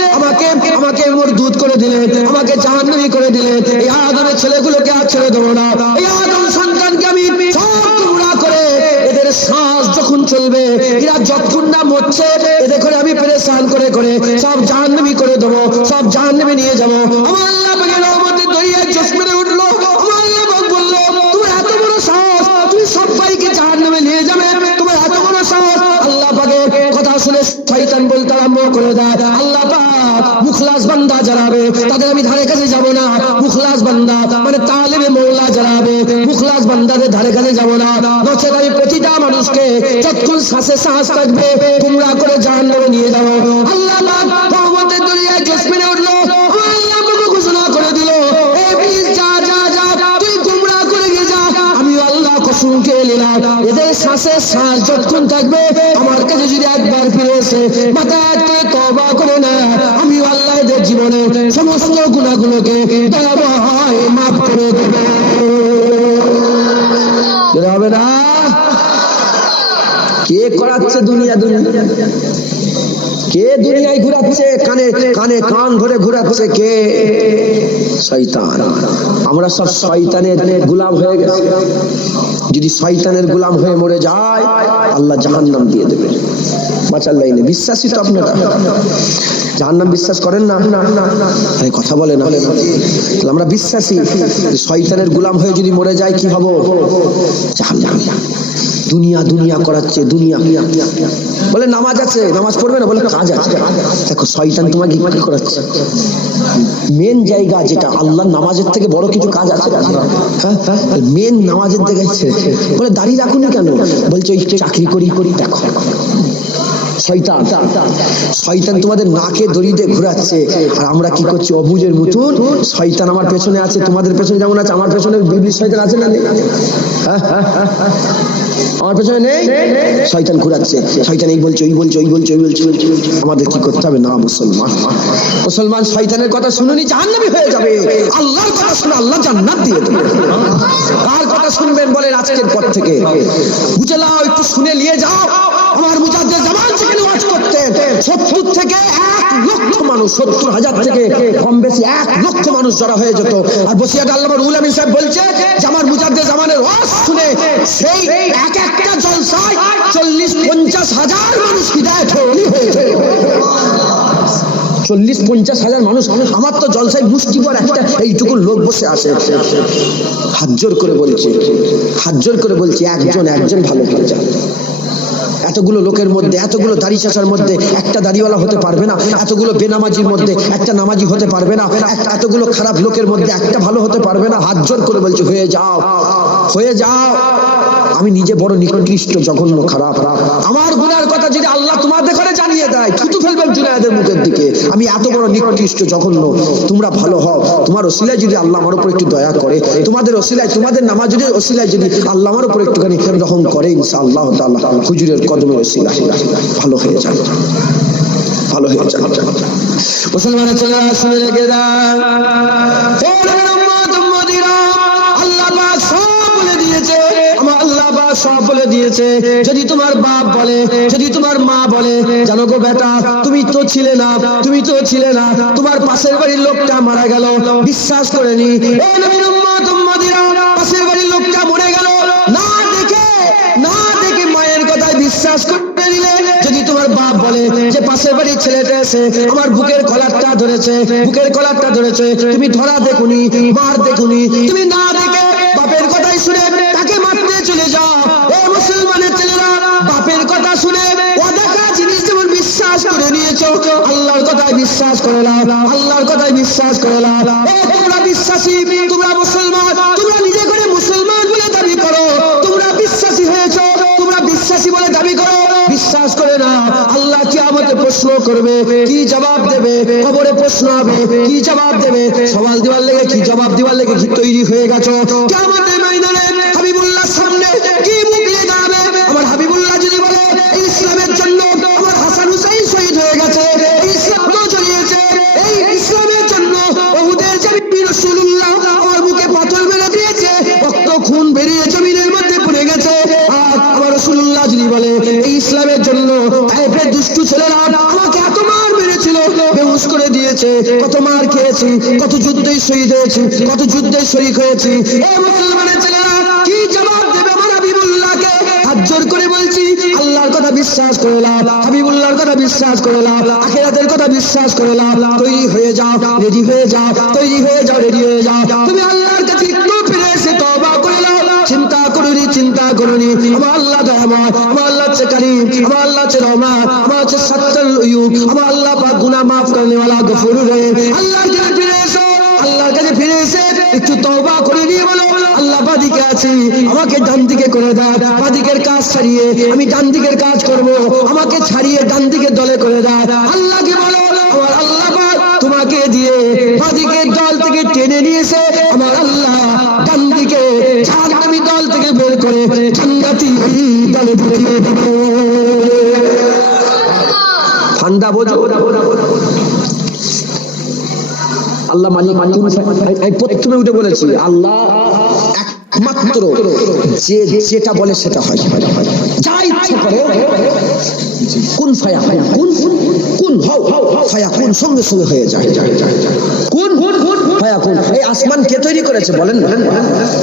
আমাকে মরদুদ করে দিলেন, আমাকে জাহান্নামী করে দিলেন। এই আদমের ছেলেগুলোকে আর ছেড়ে দেবো না। এই আদম সন্তানকে আমি সব গুমরাহ করে এদের শ্বাস যখন চলবে, এরা যতক্ষণ না মরছে, এদের করে আমি পেরেশান করে করে সব জাহান্নামী করে দেবো, সব জাহান্নামে নিয়ে যাবো। আমার আল্লাহ পাকের রহমতের দরিয়ায় জোশ মেরে উঠলো। আমার আল্লাহ পাক বললো তোমার এত বড় সাহস, তুমি সবাইকে জাহান্নামে নিয়ে যাবে, তোমার এত বড় সাহস। আল্লাহ পাকের কথা শুনে শয়তান বলতে আরম্ভ করে দেয়, আল্লাহ পাক মুখলাস বান্দা যারাবে তাদের আমি ধারে কাছে যাব না। মুখলাস বান্দা মানে তালেবে মওলা যারাবে, মুখলাস বান্দাদের ধারে কাছে যাব না। নচেত আমি প্রতিটা মানুষকে যতক্ষণ শ্বাসে শ্বাস থাকবে গুমরাহ করে জাহান্নামে নিয়ে যাব। আল্লাহ পাক রহমতের দরিয়ায় জোশ মেরে উঠলো। আল্লাহ পাক ঘোষণা করে দিল, এ ইবলিস যা যা যা, তুই গুমরাহ করে গিয়ে যা। আমি আল্লাহ কসম খেয়ে নিলাম, এদের শ্বাসে শ্বাস যতক্ষণ থাকবে আমার কাছে যদি একবার ফিরে এসে মাথা হাত করে তওবা করে না, আমি আল্লাহ এদের জীবনের সমস্ত গুনাহগুলোকে দয়াময় মাফ করে দেব। হবে না? কে করাচ্ছে দুনিয়া দুনিয়া? কে দুনিয়ায় ঘুরাচ্ছে? কানে কানে কান ধরে ঘুরাচ্ছে কে? শয়তান। আমরা সব শয়তানের গোলাম হয়ে গেছি। যদি শয়তানের গোলাম হয়ে মরে যায়, আল্লাহ জাহান্নাম দিয়ে দেবে। বাঁচার লাইনে বিশ্বাসী তো আপনারা? জাহান্নাম বিশ্বাস করেন না? আরে কথা বলে না। আমরা বিশ্বাসী, শয়তানের গোলাম হয়ে যদি মরে যায় কি হবো? জাহান্নাম। দুনিয়া দুনিয়া করাচ্ছে, দুনিয়া বলে নামাজ আছে, নামাজ পড়বে না, বলে কাজ আছে। দেখো শয়তান তোমাকে কি করাচ্ছে? মেন জায়গা যেটা আল্লাহর নামাজের থেকে বড় কিছু কাজ আছে? হ্যাঁ, মেন নামাজের দিকে বলে দাঁড়িয়ে রাখুন কেন? বলছে ওই চাকরি করি করি। দেখো শয়তান, শয়তান তোমাদের নাকে দড়ি দিয়ে ঘোরাচ্ছে, আর আমরা কি করছি অবুঝের মতন। শয়তান আমার পেছনে আছে, তোমাদের পেছনে যেমন আছে, আমার পেছনে ইবলিস শয়তান আছে না? আমার পেছনে নেই? শয়তান ঘোরাচ্ছে, শয়তান এই বলছে, ওই বলছে, ওই বলছে, ওই বলছে। আমাদের কি করতে হবে? না মুসলমান শয়তানের কথা শুনুনি জাহান্নামী হয়ে যাবে, আল্লাহর কথা শুনে আল্লাহ জান্নাত দিয়ে দেবে। কার কথা শুনবেন বলেন আজকের পর থেকে? বুঝে নাও, একটু শুনে নিয়ে যাও। আমার মুজাদ্দিদ জামান সেখানে ওয়াজ করতেন, 70 থেকে 1 লক্ষ মানুষ, 70,000 থেকে কম বেশি 1 লক্ষ মানুষ জড়ো হয়ে যেত। আর বসিয়াট আল্লামা রুহুল আমিন সাহেব বলছে যে আমার মুজাদ্দিদ জামানের ওয়াজ শুনে সেই এক একটা জলসায় 40-50 হাজার মানুষ হিদায়াত হয়েছে। 40-50 হাজার মানুষ। আমার তো জলসায় মুষ্টিভর একটা এইটুকু লোক বসে আসে। হাত জোর করে বলছি, হাত জোর করে বলছি, একজন ভালো হয়ে যায়। এতগুলো লোকের মধ্যে, এতগুলো দাড়ি চাচার মধ্যে একটা দাড়িওয়ালা হতে পারবে না, এতগুলো বেনামাজির মধ্যে একটা নামাজি হতে পারবে না, এতগুলো খারাপ লোকের মধ্যে একটা ভালো হতে পারবে না। হাত জোর করে বলছি হয়ে যাও, হয়ে যাও। আমি নিজে বড় নিকৃষ্ট, জঘন্য, খারাপ। আমার গুনার কথা যদি আল্লাহ তোমাদের করে জানিয়ে দিয়ে দেয়, থুতু ফেলবে জুনায়েদের মুখের দিকে। আমি এত বড় নিকৃষ্ট জঘন্য, তোমরা ভালো হও। তোমার ওসিলায় যদি আল্লাহ আমার উপর একটু দয়া করে, তোমাদের ওসিলায়, তোমাদের নামাজের ওসিলায় যদি আল্লাহ আমার উপর একটুখানি রহম করে, ইনশাআল্লাহ তাআলা হুজুরের কদমের ওসিলায় ভালো হয়ে যাবে, ভালো হয়ে যাবে। মুসলমানের ছেলেরা শুনে রেখে দাও, আল্লাহ পাক সব বলে দিয়েছে, আমার আল্লাহ পাক সব বলে দিয়েছে। যদি তোমার বাপ বলে, যদি তোমার মা বলে, জানো গো বেটা, তুমি তো ছিলে না, তুমি তো ছিলে না, তোমার পাশের বাড়ির লোকটা মারা গেল, বিশ্বাস করে নি। এ নবীর উম্মত উম্মতিরা, পাশের বাড়ির লোকটা মরে গেল, না দেখে মায়ের কথায় বিশ্বাস করে নিলে। যদি তোমার বাপ বলে যে পাশের বাড়ির ছেলেটা এসে আমার বুকের কলারটা ধরেছে, বুকের কলারটা ধরেছে, তুমি ধরা দেখুনি, মার দেখুনি, তুমি না দেখে বাপের কথাই শুনে তাকে মারতে চলে যাও। এ মুসলমানের ছেলেরা, বাপের কথা শুনে অদেখা জিনিস যেমন বিশ্বাস করে নিয়েছো, আল্লাহর কথায় বিশ্বাস করে নাও, আল্লাহর কথায় বিশ্বাস করে নাও। এ তোমরা বিশ্বাসী, তোমরা মুসলমান, তোমরা নিজে করে মুসলমান বলে দাবি করো, তোমরা বিশ্বাসী হয়েছো, তোমরা বিশ্বাসী বলে দাবি করো, বিশ্বাস করে না। আল্লাহ কিয়ামতে প্রশ্ন করবে, কি জবাব দেবে? কবরে প্রশ্ন হবে, কি জবাব দেবে? সওয়াল দিবার লেগে, কি জবাব দিবার লেগে কি তৈরি হয়ে গেছো? কিয়ামতের ময়দানে হাবিবুল্লাহর সামনে কি মুখ নিয়ে দাঁড়াবে? আমার হাবিবুল্লাহ যদি বলে এই ইসলামের জন্য আমার হাসান হুসাইন শহীদ হয়ে গেছে, এই ইসলাম তো চলিয়েছে, এই ইসলামের জন্য উহুদের জমিনে রাসূলুল্লাহ আমার বুকে পাথর মেরে দিয়েছে, রক্ত খুন বেরিয়ে জমিনের মধ্যে পড়ে গেছে। আর আমার রাসূলুল্লাহ যদি বলে এই ইসলামের জন্য তায়েফের দুষ্টু ছেলেরা আমাকে এত মার মেরেছিল, বেহুশ করে দিয়েছে, কত মার খেয়েছি, কত যুদ্ধে শহীদ হয়েছি, কত যুদ্ধে শরীক হয়েছি। এই মুসলমানের ছেলেরা কি জবাব দেবে আমার হাবিবুল্লাহকে? হাত জোর করে বলছি, আল্লাহর কথা বিশ্বাস করে নাও, হাবিবুল্লাহর কথা বিশ্বাস করে নাও, আখিরাতের কথা বিশ্বাস করে নাও। তৈরি হয়ে যাও, রেডি হয়ে যাও, তৈরি হয়ে যাও, রেডি হয়ে যাও। তুমি আল্লাহর কাছে একটু ফিরে এসে তওবা করে নাও। চিন্তা করুনি, চিন্তা করুনি, আমার আল্লাহ দয়াময়, আমার আল্লাহ হচ্ছে কারীম, আমার আল্লাহ হচ্ছে রহমান, আমার হচ্ছে সাত্তার উয়ুব, আমার আল্লাহ পাক গুনাহ মাফ করনে ওয়ালা গফুরুর রহিম। আল্লাহর কাছে ফিরে এসো, আল্লাহর কাছে ফিরে এসে একটু তওবা করে নিয়ে বলো, আল্লাহ বাদিকে আছি, আমাকে ডান দিকে করে দাও, বাদিকের কাজ ছাড়িয়ে আমি ডান দিকের কাজ করব, আমাকে ছাড়িয়ে ডান দিকের দলে করে দাও। আল্লাহকে বলো, আমার আল্লাহ পাক তোমাকে দিয়ে বাদিকের দল থেকে টেনে নিয়েছে, আমার আল্লাহ ডান দিকে জাহান্নামী দল থেকে বের করে জান্নাতি দলে ঢুকিয়ে দেবে। ঠান্ডা বোঝো, আল্লাহ মালিক। আমি প্রথমে উঠে বলেছি, আল্লাহ একমাত্র যে যেটা বলে সেটা হয়, যা ইচ্ছে করে কোন ফায়া কোন কোন হও ফায়া কোন সঙ্গে সঙ্গে হয়ে যায়, কোন ফায়া কোন। এই আসমান কে তৈরি করেছে বলেন?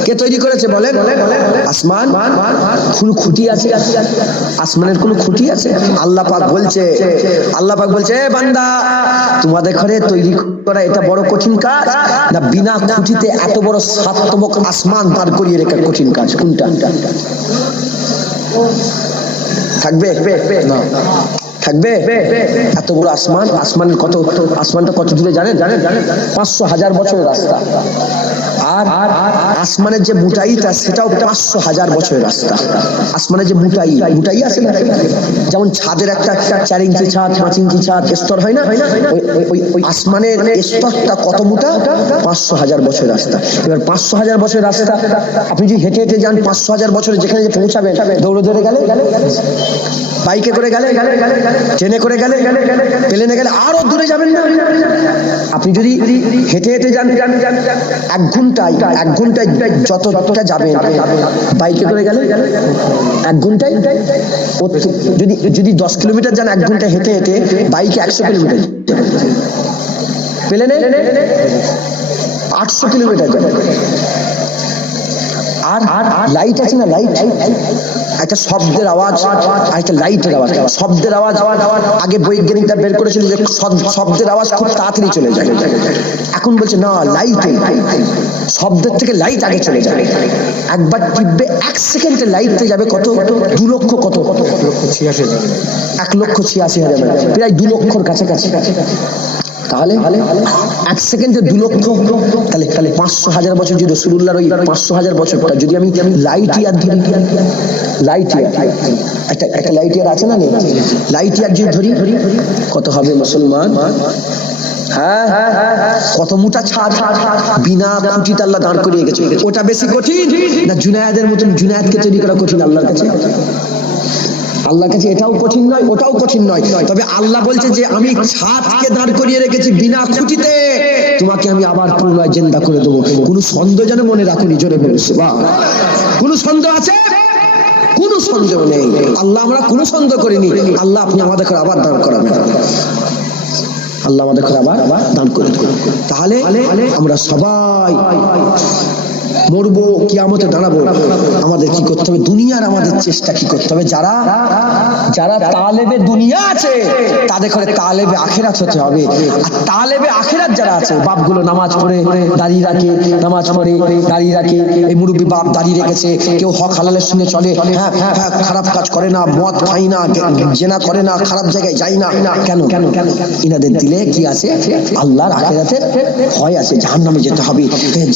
কে তৈরি করেছে বলেন? আসমান কোন খুঁটি আছে? আসমানের কোন খুঁটি আছে? আল্লাহ পাক বলছে, আল্লাহ পাক বলছে, এ বান্দা, তোমাদের ঘরে তৈরি করা এটা বড় কঠিন কাজ না বিনা খুঁটিতে এত বড় সাততমক আসমান পার করিয়ে রেখে কঠিন কাজ কোনটা? থাকবে না, থাকবে এত বড় আসমান, আসমানের কত, আসমানটা কত দূরে জানেন? 500,000 বছরের রাস্তা। আর আসমানের যে মুটাইটা সেটাও 500,000 বছরের রাস্তা। আসমানের যে মুটাই আছে না, যেমন ছাদের একটা 4 ইঞ্চি ছাদ, 5 ইঞ্চি ছাদ স্তর হয় না, ওই আসমানের স্তরটা কত মোটা? 500,000 বছরের রাস্তা। এবার 500,000 বছরের রাস্তা আপনি যদি হেঁটে হেঁটে যান 500,000 বছরে যেখানে যে পৌঁছাবেন, দৌড়ে দৌড়ে গেলে, বাইকে করে গেলে, ট্রেনে করে গেলে, প্লেনে গেলে আরো দূরে যাবেন না। আপনি যদি হেঁটে হেঁটে যান 1 ঘন্টায় যতটা যাবেন, বাইকে করে গেলে 1 ঘন্টায়, যদি 10 কিলোমিটার যান 1 ঘন্টায় হেঁটে হেঁটে, বাইকে 100 কিলোমিটার যাবেন, প্লেনে 800 কিলোমিটার যাবেন। আর লাইট আছে না, লাইট একটা শব্দের আওয়াজ আর একটা লাইটের আওয়াজ। শব্দের আওয়াজ আগে বৈজ্ঞানিকরা বের করেছিল যে শব্দের আওয়াজ খুব তাড়াতাড়ি চলে যায়, এখন বলছে না, লাইটে শব্দের থেকে লাইট আগে চলে যায়। একবার টিপবে 1 সেকেন্ডে লাইটে যাবে কত? 2 লক্ষ, কত 1,86,000, প্রায় 2 লক্ষর কাছাকাছি। তাহলে এক সেকেন্ডে 2 লক্ষ, তাহলে 500,000 বছর যদি রাসূলুল্লাহর ওই 500,000 বছরটা যদি আমি লাইট ইয়ার ধরি, লাইট ইয়ার একটা লাইট ইয়ার আছে না, লাইট ইয়ার যদি ধরি কত হবে মুসলমান? হ্যাঁ, কত মোটা ছাদ, বিনা খুঁটিতে আল্লাহ দাঁড় করিয়ে গেছে। ওটা বেশি কঠিন না জুনায়েদের মতন জুনায়েদকে তৈরি করা কঠিন আল্লাহর কাছে? আল্লাহর কাছে এটাও কঠিন নয়, ওটাও কঠিন নয়। তবে আল্লাহ বলছে যে আমি ছাদকে দাঁড় করিয়ে রেখেছি বিনা খুঁটিতে, তোমাকে আমি আবার পুনরায় জিন্দা করে দেবো। কোনো সন্দেহ যেন মনে রাখুনি, জোরে বলুন সুবহান। কোনো সন্দেহ আছে? কোনো সন্দেহ নেই। আল্লাহ আমরা কোনো সন্দেহ করিনি। আল্লাহ আপনি আমাদের আবার দাঁড় করাবেন, আল্লাহ আমাদের আবার দান করে দেবেন। তাহলে আমরা সবাই মরবো, কিয়ামতে দাঁড়াবো। আমাদের কি করতে হবে? দুনিয়ার আমাদের চেষ্টা কি করতে হবে? যারা যারা তালেবে দুনিয়া আছে তাদের করে তালেবে আখিরাত হতে হবে। আর তালেবে আখিরাত যারা আছে, বাপগুলো নামাজ পড়ে দাঁড়িয়ে রাখে, নামাজ পড়ে দাঁড়িয়ে রাখে, এই মুরব্বী বাপ দাঁড়িয়ে রেখেছে, কেউ হক হালালের সঙ্গে চলে, হ্যাঁ হ্যাঁ, খারাপ কাজ করে না, মদ খাই না, জেনা করে না, খারাপ জায়গায় যাই না, কেন? ইনাদের দিলে কি আছে? আল্লাহর আখিরাতের ভয় আছে, জাহান্নামে যেতে হবে,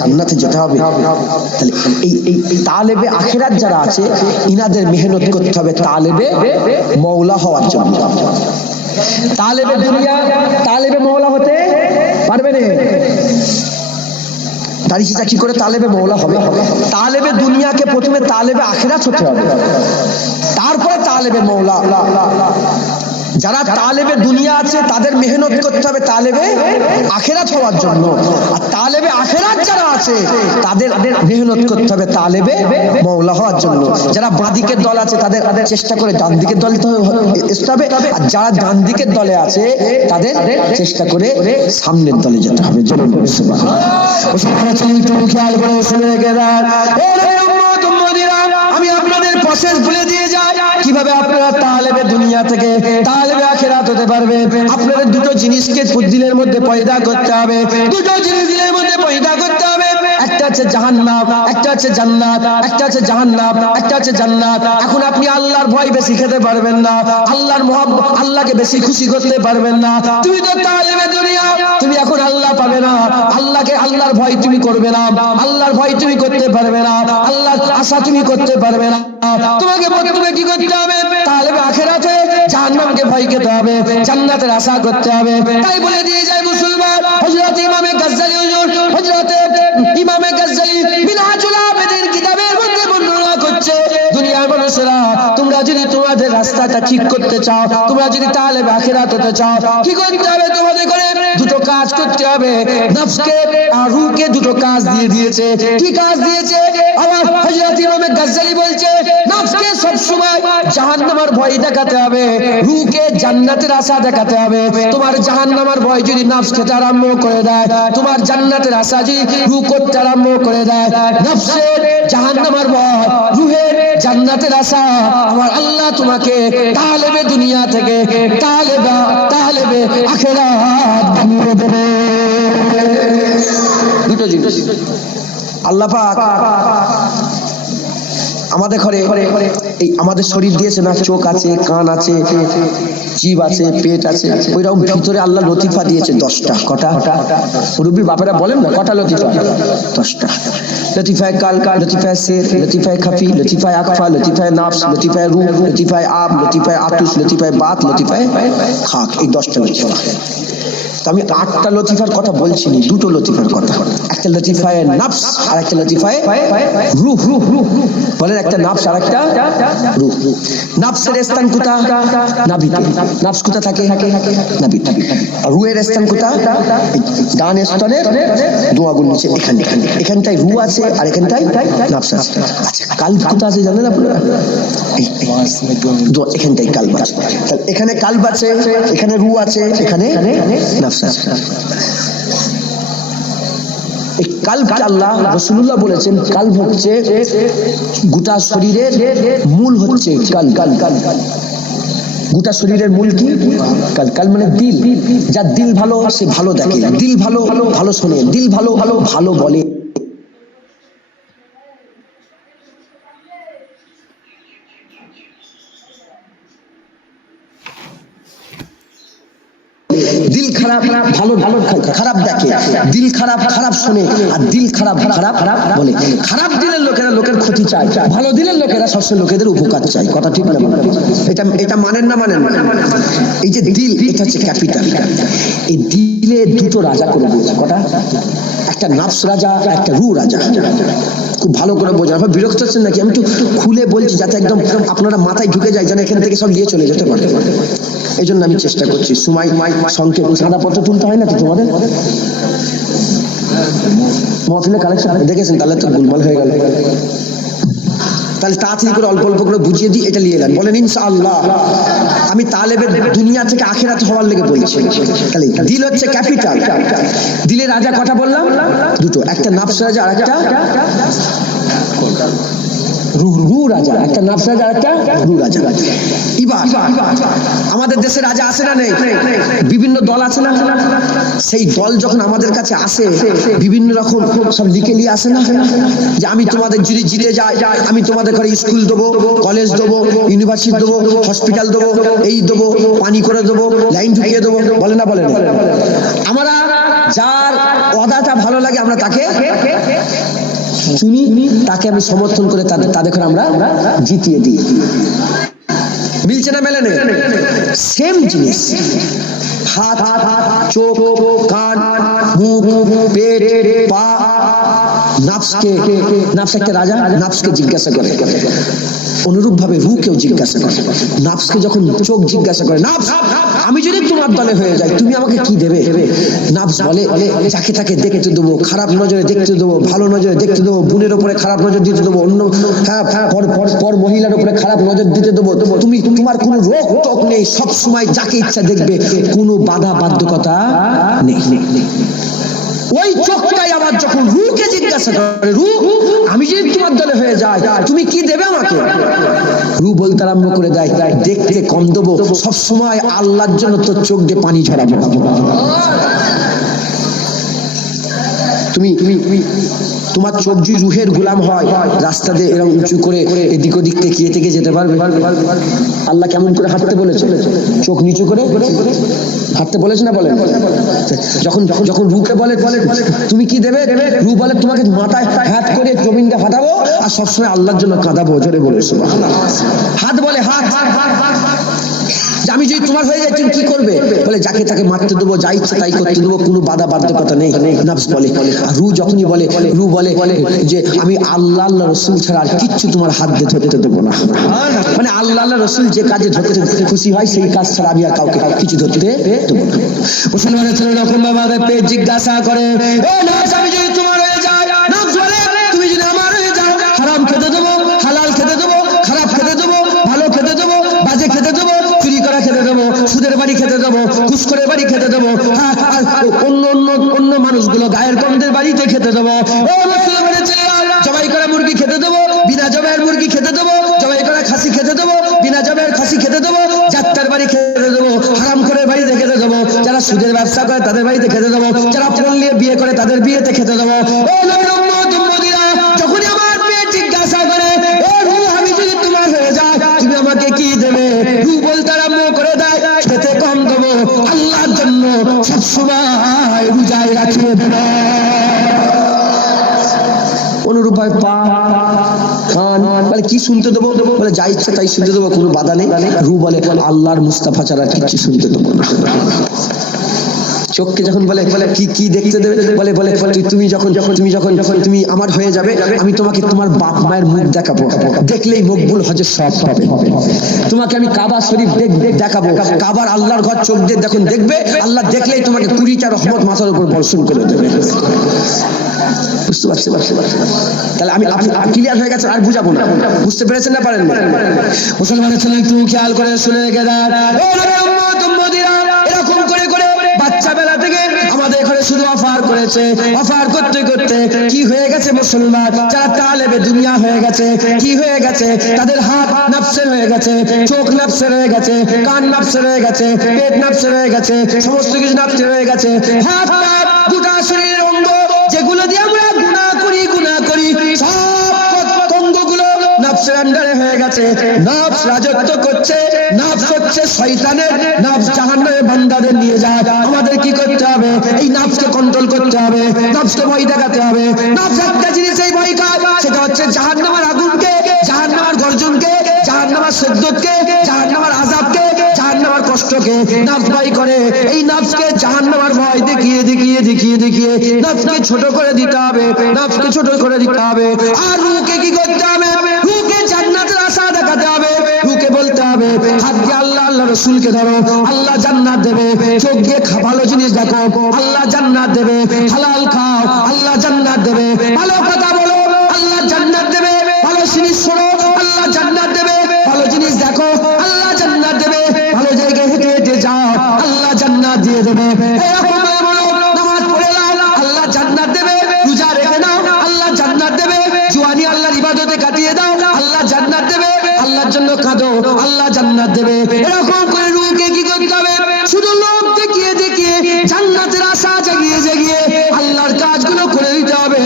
জান্নাতে যেতে হবে। তাহলে এই তালেবে আখিরাত যারা আছে ইনাদের মেহনত করতে হবে তালেবে মওলা হওয়ার জন্য। তালেবে দুনিয়া তালেবে মওলা হতে পারবে না। দাঁড়িয়ে চাকরি করে তালেবে মওলা হবে? তালেবে দুনিয়াকে প্রথমে তালেবে আখিরাত হতে হবে, তারপরে তালেবে মওলা। যারা তালেবে দুনিয়া আছে তাদের মেহনত করতে হবে তালেবে আখিরাত হওয়ার জন্য। আর তালেবে আখিরাত যারা আছে তাদের মেহনত করতে হবে তালেবে মওলা হওয়ার জন্য। যারা বাঁদিকের দল আছে তাদের চেষ্টা করে ডান দিকের দলে আসতে হবে, আর যারা ডান দিকের দলে আছে তাদের চেষ্টা করে সামনের দলে যেতে হবে। আমি আপনাদের প্রসেস বলে দিয়ে যাই কিভাবে আপনারা তালেবে দুনিয়া থেকে তালেবে আখিরাত হতে পারবে। আপনাদের দুটো জিনিসকে দিলের মধ্যে পয়দা করতে হবে, দুটো জিনিস দিলের মধ্যে পয়দা করতে হবে। একটা হচ্ছে জাহান্নাম, একটা হচ্ছে জান্নাত, একটা হচ্ছে জাহান্নাম, একটা হচ্ছে জান্নাত। এখন আপনি আল্লাহর ভয় বেশি খেতে পারবেন না, আল্লাহর মহব্বত, আল্লাহকে বেশি খুশি করতে পারবেন না। তুমি তো তালেবে দুনিয়া, তুমি এখন আল্লাহ পাবে না, আল্লাহকে আল্লাহর ভয় তুমি করবে না, আল্লাহর ভয় তুমি করতে পারবে না, আল্লাহর আশা তুমি করতে পারবে না। তোমাকে প্রথমে কি করতে হবে? তালেবে আখিরাতে জাহান্নামকে ভয় খেতে হবে, জান্নাতের আশা করতে হবে। তাই বলে দিয়ে যায় মুসলমান হযরত ইমামে গাজ্জালী হুজুর, হযরত ইমামে গাজ্জালী মিনহাজুল আবেদীন কিতাবের মধ্যে বর্ণনা করছে, দুনিয়ার মানুষেরা তোমরা যদি তোমাদের রাস্তাটা ঠিক করতে চাও, তোমরা যদি তালেবে আখিরাত হতে চাও, কি করতে হবে? তোমাদের করে দুটো কাজ করতে হবে। নফসকে আর রূহকে দুটো কাজ দিয়ে দিয়েছে। কি কাজ দিয়েছে? আমার হযরত ইমামে গাজ্জালী বলছে নফসকে সব সময় জাহান্নামের ভয় দেখাতে হবে, রূহকে জান্নাতের আশা দেখাতে হবে। তোমার জাহান্নামের ভয় যদি নফস খেতে আরম্ভ করে দেয়, তোমার জান্নাতের আশা যদি রূহ করতে আরম্ভ করে দেয়, নফসের জাহান্নামের ভয়, রূহের জান্নাতের আশা, আমার আল্লাহ তোমাকে তালেবে দুনিয়া থেকে তালেবে আখিরাত বানিয়ে দেবে। দুটো জিনিস আল্লাহ পাক আমাদের ঘরে এই আমাদের শরীর দিয়েছে না, চোখ আছে, কান আছে, জিভ আছে, পেট আছে, ওইরকম ভিতরে আল্লাহ লতিফা দিয়েছে 10টা। কটা? মুরব্বী বাপেরা বলেন না কটা লতিফা? 10টা। লতিফায়ে কাল, লতিফায়ে সির, লতিফায়ে খাফি, লতিফায়ে আকফা, লতিফায়ে নাফস, লতিফায়ে রূহ, লতিফায়ে আব, লতিফায়ে আতুস, লতিফায়ে বাত, লতিফায়ে খাক। এই 10টা লতিফা। আমি 8টা লতিফার কথা বলছি না, দুটো লতিফার কথা। একটা লতিফায়ে নাফস আর একটা লতিফায়ে রূহ। বলেন একটা নাফস আর একটা রূহ। নাফসের স্থান কোথায়? নাভিতে। নাফস কোথায় থাকে? নাভিতে। আর রূহের স্থান কোথায়? ডান স্তনের দোয়াগুন নিচে, এখানে। এখানটায় রূহ আছে আর এখানটায় নাফস আছে। আচ্ছা, কাল্ব কোথায় আছে জানেন আপনারা? এখানটায় কাল্ব আছে। তাহলে এখানে কাল্ব আছে, এখানে রূহ আছে, এখানে নাফস আছে। এই কাল্বকে আল্লাহ রাসূলুল্লাহ বলেছেন কাল্ব হচ্ছে গোটা শরীরের মূল, হচ্ছে কাল্ব। গোটা শরীরের মূল কি? কাল্ব। কাল্ব মানে দিল। যার দিল ভালো সে ভালো দেখে, দিল ভালো ভালো শোনে, দিল ভালো ভালো বলে। দিল খারাপ ভালো ভালো খারাপ দেখে, দিল খারাপ খারাপ শোনে, আর দিল খারাপ খারাপ বলে। খারাপ দিলের লোকেরা লোকের ক্ষতি চায়, ভালো দিলের লোকেরা সবসময় লোকেদের উপকার চায়। কথা ঠিক না? এটা এটা মানেন না? মানেন? এই যে দিল, এটা হচ্ছে ক্যাপিটাল। এই দিলে দুটো রাজা করে দিয়েছে। কটা? একটা নাফস রাজা, একটা রু রাজা। খুব ভালো করে বোঝা। বিরক্ত হচ্ছেন নাকি? আমি একটু খুলে বলছি যাতে একদম আপনারা মাথায় ঢুকে যায়, যেন এখান থেকে সব নিয়ে চলে যেতে পারে। এই জন্য আমি চেষ্টা করছি। সময় সংক্ষেপ, সাদা পত্র তুলতে হয় না তো তোমাদের? মহফিলে কালেকশন দেখেছেন? তাহলে তো গোলমাল হয়ে গেল। তাহলে তাড়াতাড়ি করে অল্প অল্প করে বুঝিয়ে দিই, এটা নিয়ে এলেন। বলেন ইনশাআল্লাহ। আমি তালেবের দুনিয়া থেকে আখিরাত হওয়ার লেগে বলছি। তাহলে দিল হচ্ছে ক্যাপিটাল। দিলের রাজা কটা বললাম? দুটো, একটা নাফস রাজা আর একটা রু রাজা। একটা নাফস রাজা আর একটা রু রাজা। এবার আমাদের দেশে রাজা আছে না নেই? বিভিন্ন দল আছে না? সেই দল যখন আমাদের কাছে আসে, বিভিন্ন রকম সব লিখে নিয়ে আসে না, যে আমি তোমাদের যদি জিতে যাই, আমি তোমাদের ঘরে স্কুল দেবো, কলেজ দেবো, ইউনিভার্সিটি দেবো, হসপিটাল দেবো, এই দেবো, পানি করে দেবো, লাইন ঢুকিয়ে দেবো। বলে না? বলে না? আমরা যার ওয়াদাটা ভালো লাগে আমরা তাকে চুনি, তাকে আমি সমর্থন করে তাদের ঘরে আমরা জিতিয়ে দিই। মিলছে না? মেলে নেই? সেম জিনিস। হাত, চোখ, কান, মুখ, পেট, পা, নাফসকে, নাফস একটা রাজা, নাফসকে জিজ্ঞাসা করে। অনুরূপ ভাবে রুকেও জিজ্ঞাসা করে। নাফসকে যখন চোখ জিজ্ঞাসা করে, নাফস আমি যদি তোমার দলে হয়ে যাই, তুমি আমাকে কি দেবে? নাফস বলে, যাকে তাকে দেখতে দেবো, খারাপ নজরে দেখতে দেবো, ভালো নজরে দেখতে দেবো, বোনের উপরে খারাপ নজর দিতে দেবো, অন্য পর মহিলার উপরে খারাপ নজর দিতে দেবো। তুমি, তোমার কোনো রোগ টোক নেই, সব সময় যাকে ইচ্ছা দেখবে, কোনো বাধা বাধ্যকতা নেই। ওই চোখটাই আবার যখন রুকে জিজ্ঞাসা করে, রু আমি যদি তোমার দলে হয়ে যাই, তুমি কি দেবে আমাকে? রু বলতে আরম্ভ করে দেয়, দেখতে কম দেবো, সব সময় আল্লাহর জন্য তোর চোখ দিয়ে পানি ঝরাবো। তুমি তোমার চোখ যদি রুহের গোলাম হয়, রাস্তা দিয়ে এরকম উঁচু করে এদিক ওদিক তেকিয়ে থেকে যেতে পারবে? আল্লাহ কেমন করে হাঁটতে বলেছে? চোখ নিচু করে হাঁটতে বলেছে না? বলেন। যখন যখন রুকে বলে তুমি কি দেবে, রু বলে তোমাকে মাথায় হাত করে জমিনকে ফাটাবো আর সবসময় আল্লাহর জন্য কাঁদাবো। জোরে বলেছে। হাত বলে, হাত আমি যদি তোমার হয়ে যাই তুমি কি করবে? বলে যাকে তাকে মারতে দেবো, যা ইচ্ছে তাই করতে দেবো, কোনো বাধা বাধ্যকতা নেই। নাফস বলে। আর রু যখনই বলে, রু বলে যে আমি আল্লাহ আল্লাহ রসুল ছাড়া আর কিচ্ছু তোমার হাত দিয়ে ধরতে দেবো না। মানে আল্লাহ আল্লাহ রসুল যে কাজে ধরতে খুশি হয় সেই কাজ ছাড়া আমি আর কাউকে কিছু ধরতে দেবো না। মুসলমানের ছেলে রকম বাবা পেয়ে জিজ্ঞাসা করে, আমি যদি তোমার হয়ে যাই, নাফস বলে তুমি যদি আমার হয়ে যাও, হারাম খেতে দেবো, হালাল খেতে দেবো, খারাপ খেতে দেবো, ভালো খেতে দেবো, বাজে খেতে দেবো, চুরি করা খেতে দেবো, সুদের বাড়ি খেতে দেবো, ঘুষখোরের বাড়ি খেতে দেবো, অন্য মানুষগুলো গায়ের কমদের বাড়িতে খেতে দেবো। জবাই করা মুরগি খেতে দেবো, বিনা জবাইয়ের মুরগি খেতে দেবো, জবাই করা খাসি খেতে দেবো, বিনা জবাইয়ের খাসি খেতে দেবো, যাত্রার বাড়ি খেতে দেবো, হারাম করে বাড়িতে খেতে দেবো, যারা সুদের ব্যবসা করে তাদের বাড়িতে খেতে দেবো, যারা পড়লিয়ে বিয়ে করে তাদের বিয়েতে খেতে দেবো। যখনই আমার পেয়ে জিজ্ঞাসা করে, আমি যদি তোমার হয়ে যায় তুমি আমাকে কি দেবে, রু বলতে আরম্ভ করে দেয়, খেতে কম দেবো, আল্লাহর জন্য সবসময় রোজায় রাখিয়ে দেবো। অনুরূপ ভাবে পা, কান, বলে কি শুনতে দেবো? বলে যা ইচ্ছা তাই শুনতে দেবো, কোনো বাধা নেই। রু বলে আল্লাহর মুস্তাফা ছাড়া কিছু শুনতে দেবো না। চোখকে যখন বলে কি কি দেখতে দেবে, বলে তুমি আমার হয়ে যাবে, আমি তোমাকে তোমার বাপ মায়ের মুখ দেখাবো, দেখলেই মকবুল হজের সওয়াব পাবে। তোমাকে আমি কাবা শরীফ দেখাবো, কাবার আল্লাহর ঘর চোখ দিয়ে যখন দেখবে, আল্লাহ দেখলেই তোমাকে 20টা রহমত মাথার উপর বর্ষণ করে দেবে। বুঝতে পারছি? তাহলে আমি ক্লিয়ার হয়ে গেছে, আর বুঝাবো না। বুঝতে পেরেছেন না? পারেন না? মুসলমানের ছেলে একটু খেয়াল করে শুনে গেলেন, এরকম করে করে বাচ্চা বেলা থেকে আমাদের ঘরে শুধু অফার করেছে। অফার করতে করতে কি হয়ে গেছে মুসলমান, যারা তালেবে দুনিয়া হয়ে গেছে, কি হয়ে গেছে, তাদের হাত নাফসের হয়ে গেছে, চোখ নাফসের হয়ে গেছে, কান নাফসের হয়ে গেছে, পেট নাফসের হয়ে গেছে, সমস্ত কিছু নাফসের হয়ে গেছে। হাত পা গোটা শরীরের অঙ্গ যেগুলো দিয়ে আমরা গুনাহ করি সব অঙ্গগুলো নাফস নফসের আন্ডারে হয়ে গেছে, নফস রাজত্ব করছে, নফস হচ্ছে শয়তানের, নফস জাহান্নামে বান্দাদের নিয়ে যায়। আমাদের কি করতে হবে? এই নফসকে কন্ট্রোল করতে হবে, নফসকে ভয় দেখাতে হবে। নফস একটা জিনিসেই ভয় খায়, সেটা হচ্ছে জাহান্নামের আগুনকে, জাহান্নামের গর্জনকে, জাহান্নামের সিদ্দতকে, জাহান্নামের আযাবকে, জাহান্নামের কষ্টকে নফস ভয় করে। এই নফসকে জাহান্নামের ভয় দেখিয়ে দেখিয়ে দেখিয়ে দেখিয়ে নফসকে ছোট করে দিতে হবে, নফসকে ছোট করে দিতে হবে। আর রূহকে কি করতে হবে? রূহকে জান্নাতের আশা দেখাতে হবে। রূহকে বলতে হবে হাত দিয়ে আল্লাহ আল্লাহ রাসূলকে ধরো, আল্লাহ জান্নাত দেবে। চোখ দিয়ে ভালো জিনিস দেখো, আল্লাহ জান্নাত দেবে। হালাল খাও, আল্লাহ জান্নাত দেবে। ভালো কথা বলো, আল্লাহ জান্নাত দেবে। ভালো জিনিস শোনো, আল্লাহ জান্নাত দেবে। ভালো জিনিস দেখো, আল্লাহ জান্নাত দেবে। ভালো জায়গায় হেঁটে হেঁটে যাও, আল্লাহ জান্নাত দিয়ে দেবে। এরকম বলো, নামাজ পড়ে নাও, আল্লাহ জান্নাত দেবে। রোজা রেখে নাও, আল্লাহ জান্নাত দেবে। জুয়ানি আল্লাহর ইবাদতে কাটিয়ে দাও, আল্লাহ জান্নাত দেবে। আল্লাহর জন্য কাঁদো, আল্লাহ জান্নাত দেবে। এরকম করে রূহকে কি করতে হবে? শুধু লোক দেখিয়ে দেখিয়ে জান্নাতের আশা জাগিয়ে জাগিয়ে আল্লাহর কাজগুলো করে দিতে হবে।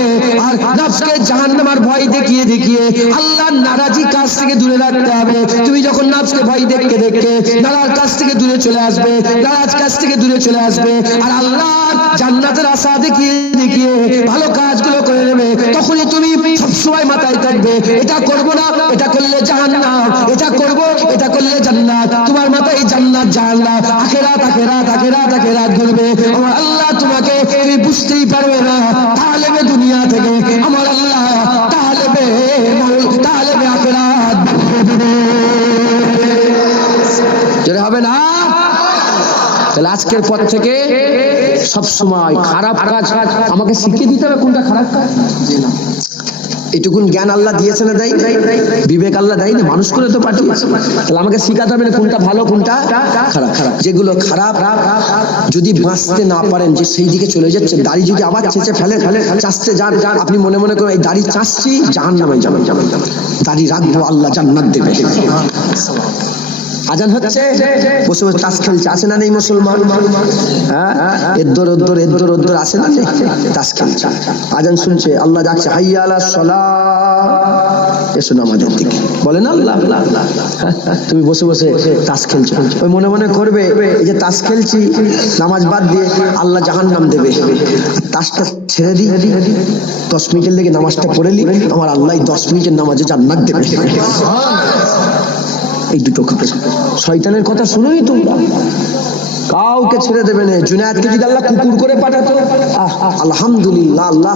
আর নফসকে জাহান্নামের ভয় দেখিয়ে দেখিয়ে আল্লাহর নারাজি কাজ থেকে দূরে রাখতে হবে। তুমি যখন নফসকে ভয় দেখতে দেখতে নারাজ কাজ থেকে দূরে চলে আসবে, নারাজ কাজ থেকে দূরে চলে আসবে, আর আল্লাহর জান্নাতের আশা দেখিয়ে দেখিয়ে ভালো কাজগুলো করে নেবে, তখনই তুমি সবসময় মাথায় থাকবে এটা করব না, এটা করলে জাহান্নাম, এটা করব, এটা করলে জান্নাত। তোমার মাথায় জান্নাত জাহান্নাম, আখিরাত আখিরাত আখিরাত আখিরাত ঘুরবে। আমার আল্লাহ তোমাকে তুমি বুঝতেই পারবে না। তাহলে দুনিয়া থেকে আমার আল্লাহ তাহলে আখিরাত জোরে হবে না। তাহলে আজকের পর থেকে সব সময় খারাপ কাজ আমাকে শিখিয়ে দিতে হবে কোনটা খারাপ কাজ। এটুকুন জ্ঞান আল্লাহ দিয়েছে না দেয়? বিবেক আল্লাহ দেয় না? মানুষ করে তো পাঠিয়েছে। তাহলে আমাকে শিখাতে হবে না কোনটা ভালো কোনটা খারাপ। যেগুলো খারাপ যদি বাঁচতে না পারেন, যে সেই দিকে চলে যাচ্ছে, দাড়ি যদি আবার চেঁচে ফেলে চাচতে যান, আপনি মনে মনে করেন এই দাড়ি চাচ্ছি জাহান্নামে যাবেন, দাড়ি রাখবো আল্লাহ জান্নাত দেবে। আজান হচ্ছে, বসে বসে তাস খেলছে, আসে না নেই মুসলমান? হ্যাঁ, এদ্দর ওদ্দর এদ্দর ওদ্দর আসে না নেই? তাস খেলছে, আজান শুনছে, আল্লাহ ডাকছে হাইয়া আলাস সালাহ, এসো নামাজের দিকে। বলে না আল্লাহ, তুমি বসে বসে তাস খেলছো, ওই মনে মনে করবে এই যে তাস খেলছি নামাজ বাদ দিয়ে আল্লাহ জাহান্নাম দেবে। তাসটা ছেড়ে দিই, 10 মিনিটের লেগে নামাজটা পড়ে নি, আমার আল্লাহ 10 মিনিটের নামাজে জান্নাত দেবে। এই দুটো কথা, শয়তানের কথা শুনোই তোমরা, কাউকে ছেড়ে দেবে না। জুনায়েদকে যদি আল্লাহ কুকুর করে পাঠাতো, আলহামদুলিল্লাহ, আল্লাহ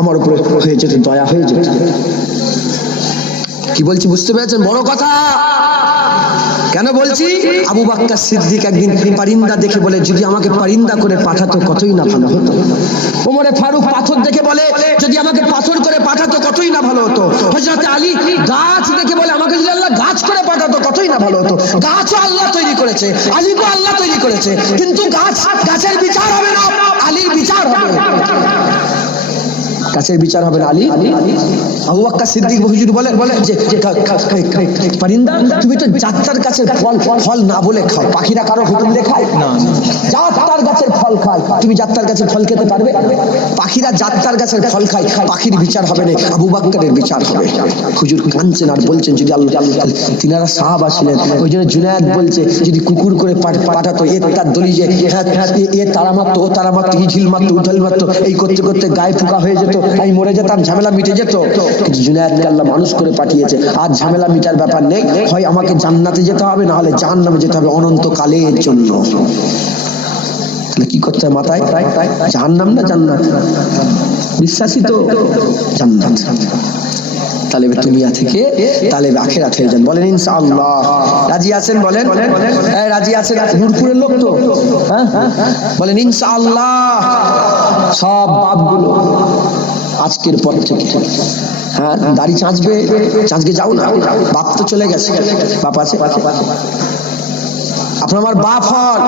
আমার উপরে হয়ে যেত, দয়া হয়ে যেত। কি বলছি বুঝতে পেরেছেন? বড় কথা কেন বলছি? আবু বকর সিদ্দিক একদিন পারিন্দা দেখে বলে, যদি আমাকে পারিন্দা করে পাঠাতো কতই না ভালো হতো। ওমরে ফারুক পাথর দেখে বলে, যদি আমাকে পাথর করে পাঠাতো কতই না ভালো হতো। হযরত আলী গাছ দেখে বলে, আমাকে যদি আল্লাহ গাছ করে পাঠাতো কতই না ভালো হতো। গাছও আল্লাহ তৈরি করেছে, আলীকেও আল্লাহ তৈরি করেছে, কিন্তু গাছের বিচার হবে না, আলীর বিচার হবে। গাছের বিচার হবে না, আলী। আবু বকর সিদ্দিক হুজুর বলে যে পারিন্দা, তুমি তো জাত্তার গাছের ফল না বলে খাও, পাখিরা কারো হুকুম দিয়ে খায় না, জাত্তার গাছের ফল খায়, তুমি জাত্তার গাছের ফল খেতে পারবে? পাখিরা জাত্তার গাছের ফল খায়, পাখির বিচার হবে না, আবু বকরের বিচার হবে। হুজুর কাঁদছেন আর বলছেন, যদি আল্লাহ, তিনারা সাহাবা ছিলেন, ওই জন্য জুনায়েদ বলছে, যদি কুকুর করে পাঠাতো, তার দলি যে এ তারা মারতো, ও তারা মারতো, ই ঝিল মারতো, উঠাল মারতো, এই করতে করতে গায়ে ফুকা হয়ে যেত, আমি মরে যেতাম, ঝামেলা মিটে যেত। কিন্তু জুনায়েদকে আল্লাহ মানুষ করে পাঠিয়েছে, আর ঝামেলা মিটার ব্যাপার নেই, হয় আমাকে জান্নাতে যেতে হবে, না হলে জাহান্নামে যেতে হবে অনন্তকালের জন্য। তাহলে কি করতে হবে মাথায়? জাহান্নাম না জান্নাত? বিশ্বাসী তো জান্নাত। তাহলে দুনিয়া থেকে তাহলে আখিরাত হয়ে যান। বলেন ইনশাআল্লাহ। রাজি আছেন? বলেন রাজি আছেন? নূরপুরের লোক তো, হ্যাঁ বলেন ইনশাআল্লাহ। সব বাপগুলো আজকের পর থেকে, হ্যাঁ, দাড়ি চাঁচবে, চাঁচকে যাও না, বাপ তো চলে গেছে, বাপ আছে, আপনার আমার বাপ হন,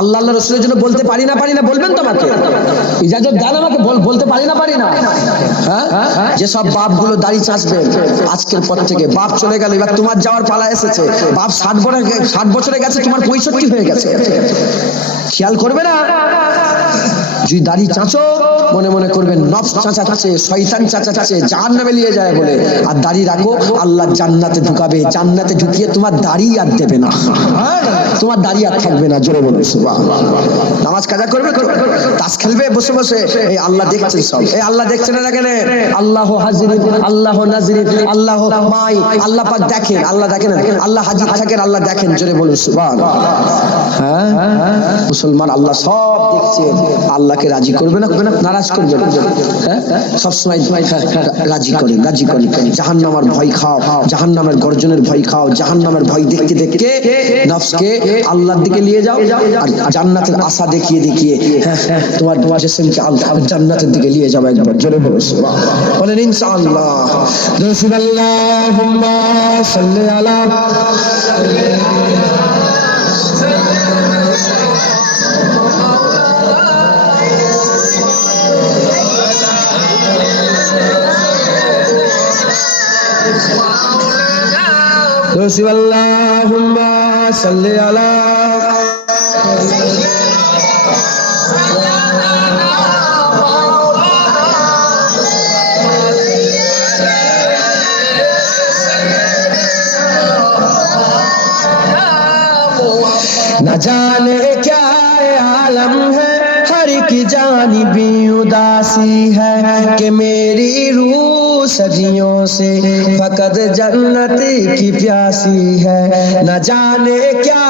আল্লাহ আল্লাহ রাসূলের জন্য বলতে পারি না বলবেন তো আমাকে, ইজাজত দেন আমাকে, বলতে পারি না, হ্যাঁ, যে সব বাপগুলো দাড়ি চাঁচবে আজকের পর থেকে। বাপ চলে গেল, এবার তোমার যাওয়ার পালা এসেছে। বাপ 60 বছরে গেছে, তোমার 65 হয়ে গেছে, খেয়াল করবে না? যদি দাড়ি চাঁচো মনে মনে করবেন নফস চাচাচ্ছে, শয়তান চাচাচ্ছে, জাহান্নামে নিয়ে যায় বলে। আর দাড়ি রাখো, আল্লাহ জান্নাতে ঢুকাবে, জান্নাতে ঢুকিয়ে তোমার দাড়ি আর দেবে না, তোমার দাড়ি আর থাকবে না। জোরে বলুন সুবহানাল্লাহ। নামাজ কাজা করবে তো, তাস খেলবে বসে বসে, এই আল্লাহ দেখছেন সব। এই আল্লাহ দেখছেন না কেন? আল্লাহ হাজির, আল্লাহ নাজির, আল্লাহ মাই, আল্লাহ পাক দেখেন। আল্লাহ দেখেন, আল্লাহ হাজির থাকেন, আল্লাহ দেখেন। জোরে বলুন সুবহানাল্লাহ। হ্যাঁ মুসলমান আল্লাহ সব দেখছে। আল্লাহকে রাজি করবে না, নারাজ করবে না। হ্যাঁ সবসময় রাজি করেন, রাজি করেন। জাহান্নামের ভয় খাও, জাহান্নামের গর্জনের ভয় খাও, জাহান্নামের ভয় দেখতে দেখতে নফসকে আল্লাহর দিকে নিয়ে যাও, আর জান্নাতের আশা দেখিয়ে দেখিয়ে তোমার জিসমকে জান্নাতের দিকে নিয়ে যাও। একবার জোরে বলেন ইনশাআল্লাহ। আল্লাহুম্মা সাল্লি আলা Allahumma salli ala न जाने क्या आलम है, हर की जानिबी उदासी है कि मेरी रूह सदियों से फकत जन्नत की प्यासी है। न जाने क्या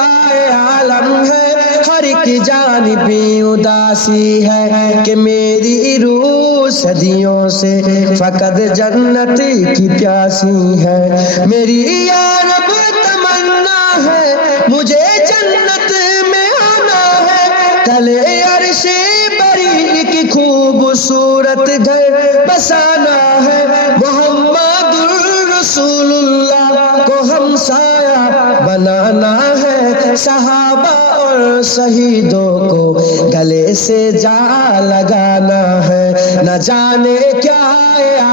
आलम है, हर की जानिबी उदासी है कि मेरी रूह सदियों से फकत जन्नत की प्यासी है। मेरी या रब तमन्ना है, मुझे जन्नत में आना है, तले अर्शे बरी की खूबसूरत घर बसाना है। मोहम्मदुर रसूलुल्लाह को हमसाया बनाना है, सहाबा और शहीदों को गले से जा लगाना है। न जाने क्या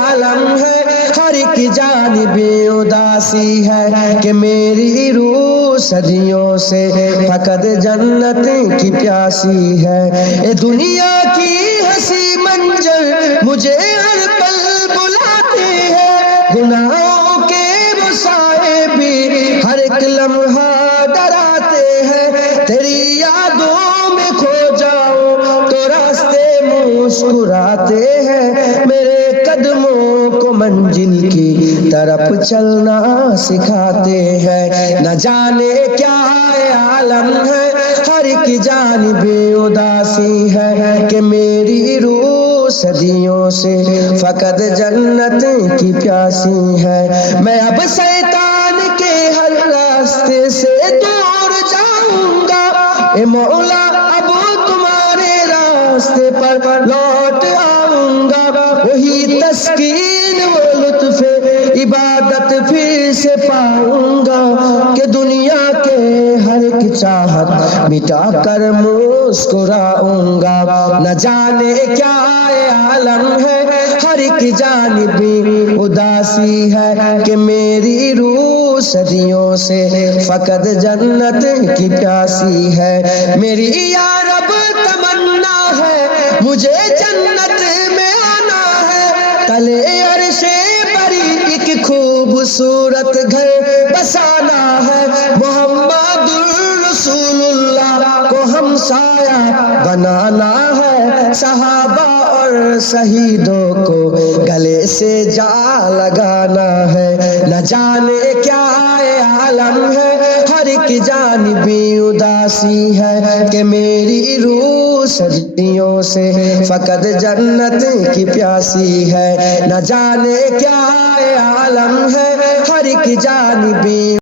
आलम है, हर की जानिबी उदासी है कि मेरी रूह सदियों से फकत जन्नत की प्यासी है। ए दुनिया की हंसी मंजर मुझे हर पल बुलाती है, गुनाहों के मुसाए भी हर एक लम्हा डराते हैं। तेरी यादों में खो जाओ तो रास्ते मुस्कुराते हैं, मेरे कदमों को मंजिल की तरफ चलना सिखाते हैं। न जाने क्या आलम है, हर की जानिबे उदासी है कि मेरी रूह सदियों से फकत जन्नत की प्यासी है। मैं अब शैतान के हर रास्ते से दूर जाऊंगा, ए मौला अब तुम्हारे रास्ते पर लौट आऊंगा। वही तस्कीन वो लुत्फ़े इबादत फिर से पाऊंगा कि दुनिया के हर एक चाहत मिटा कर मुस्कुराऊंगा। न जाने क्या आलम है, हर की जानिबी उदासी है कि मेरी रूह सदियों से फकत जन्नत की प्यासी है। मेरी या रब तमन्ना है, मुझे जन्नत में आना है, तले अर्शे बरी एक खूबसूरत घर बसाना है। मोहम्मदुर रसूलुल्लाह को हमसाया बनाना है, सहाबा और शहीदों को गले से जा लगाना है। न जाने क्या आलम है, हर की जानिबी उदासी है कि मेरी रूह सदियों से फकत जन्नत की प्यासी है। न जाने क्या आलम है, हर की जानिबी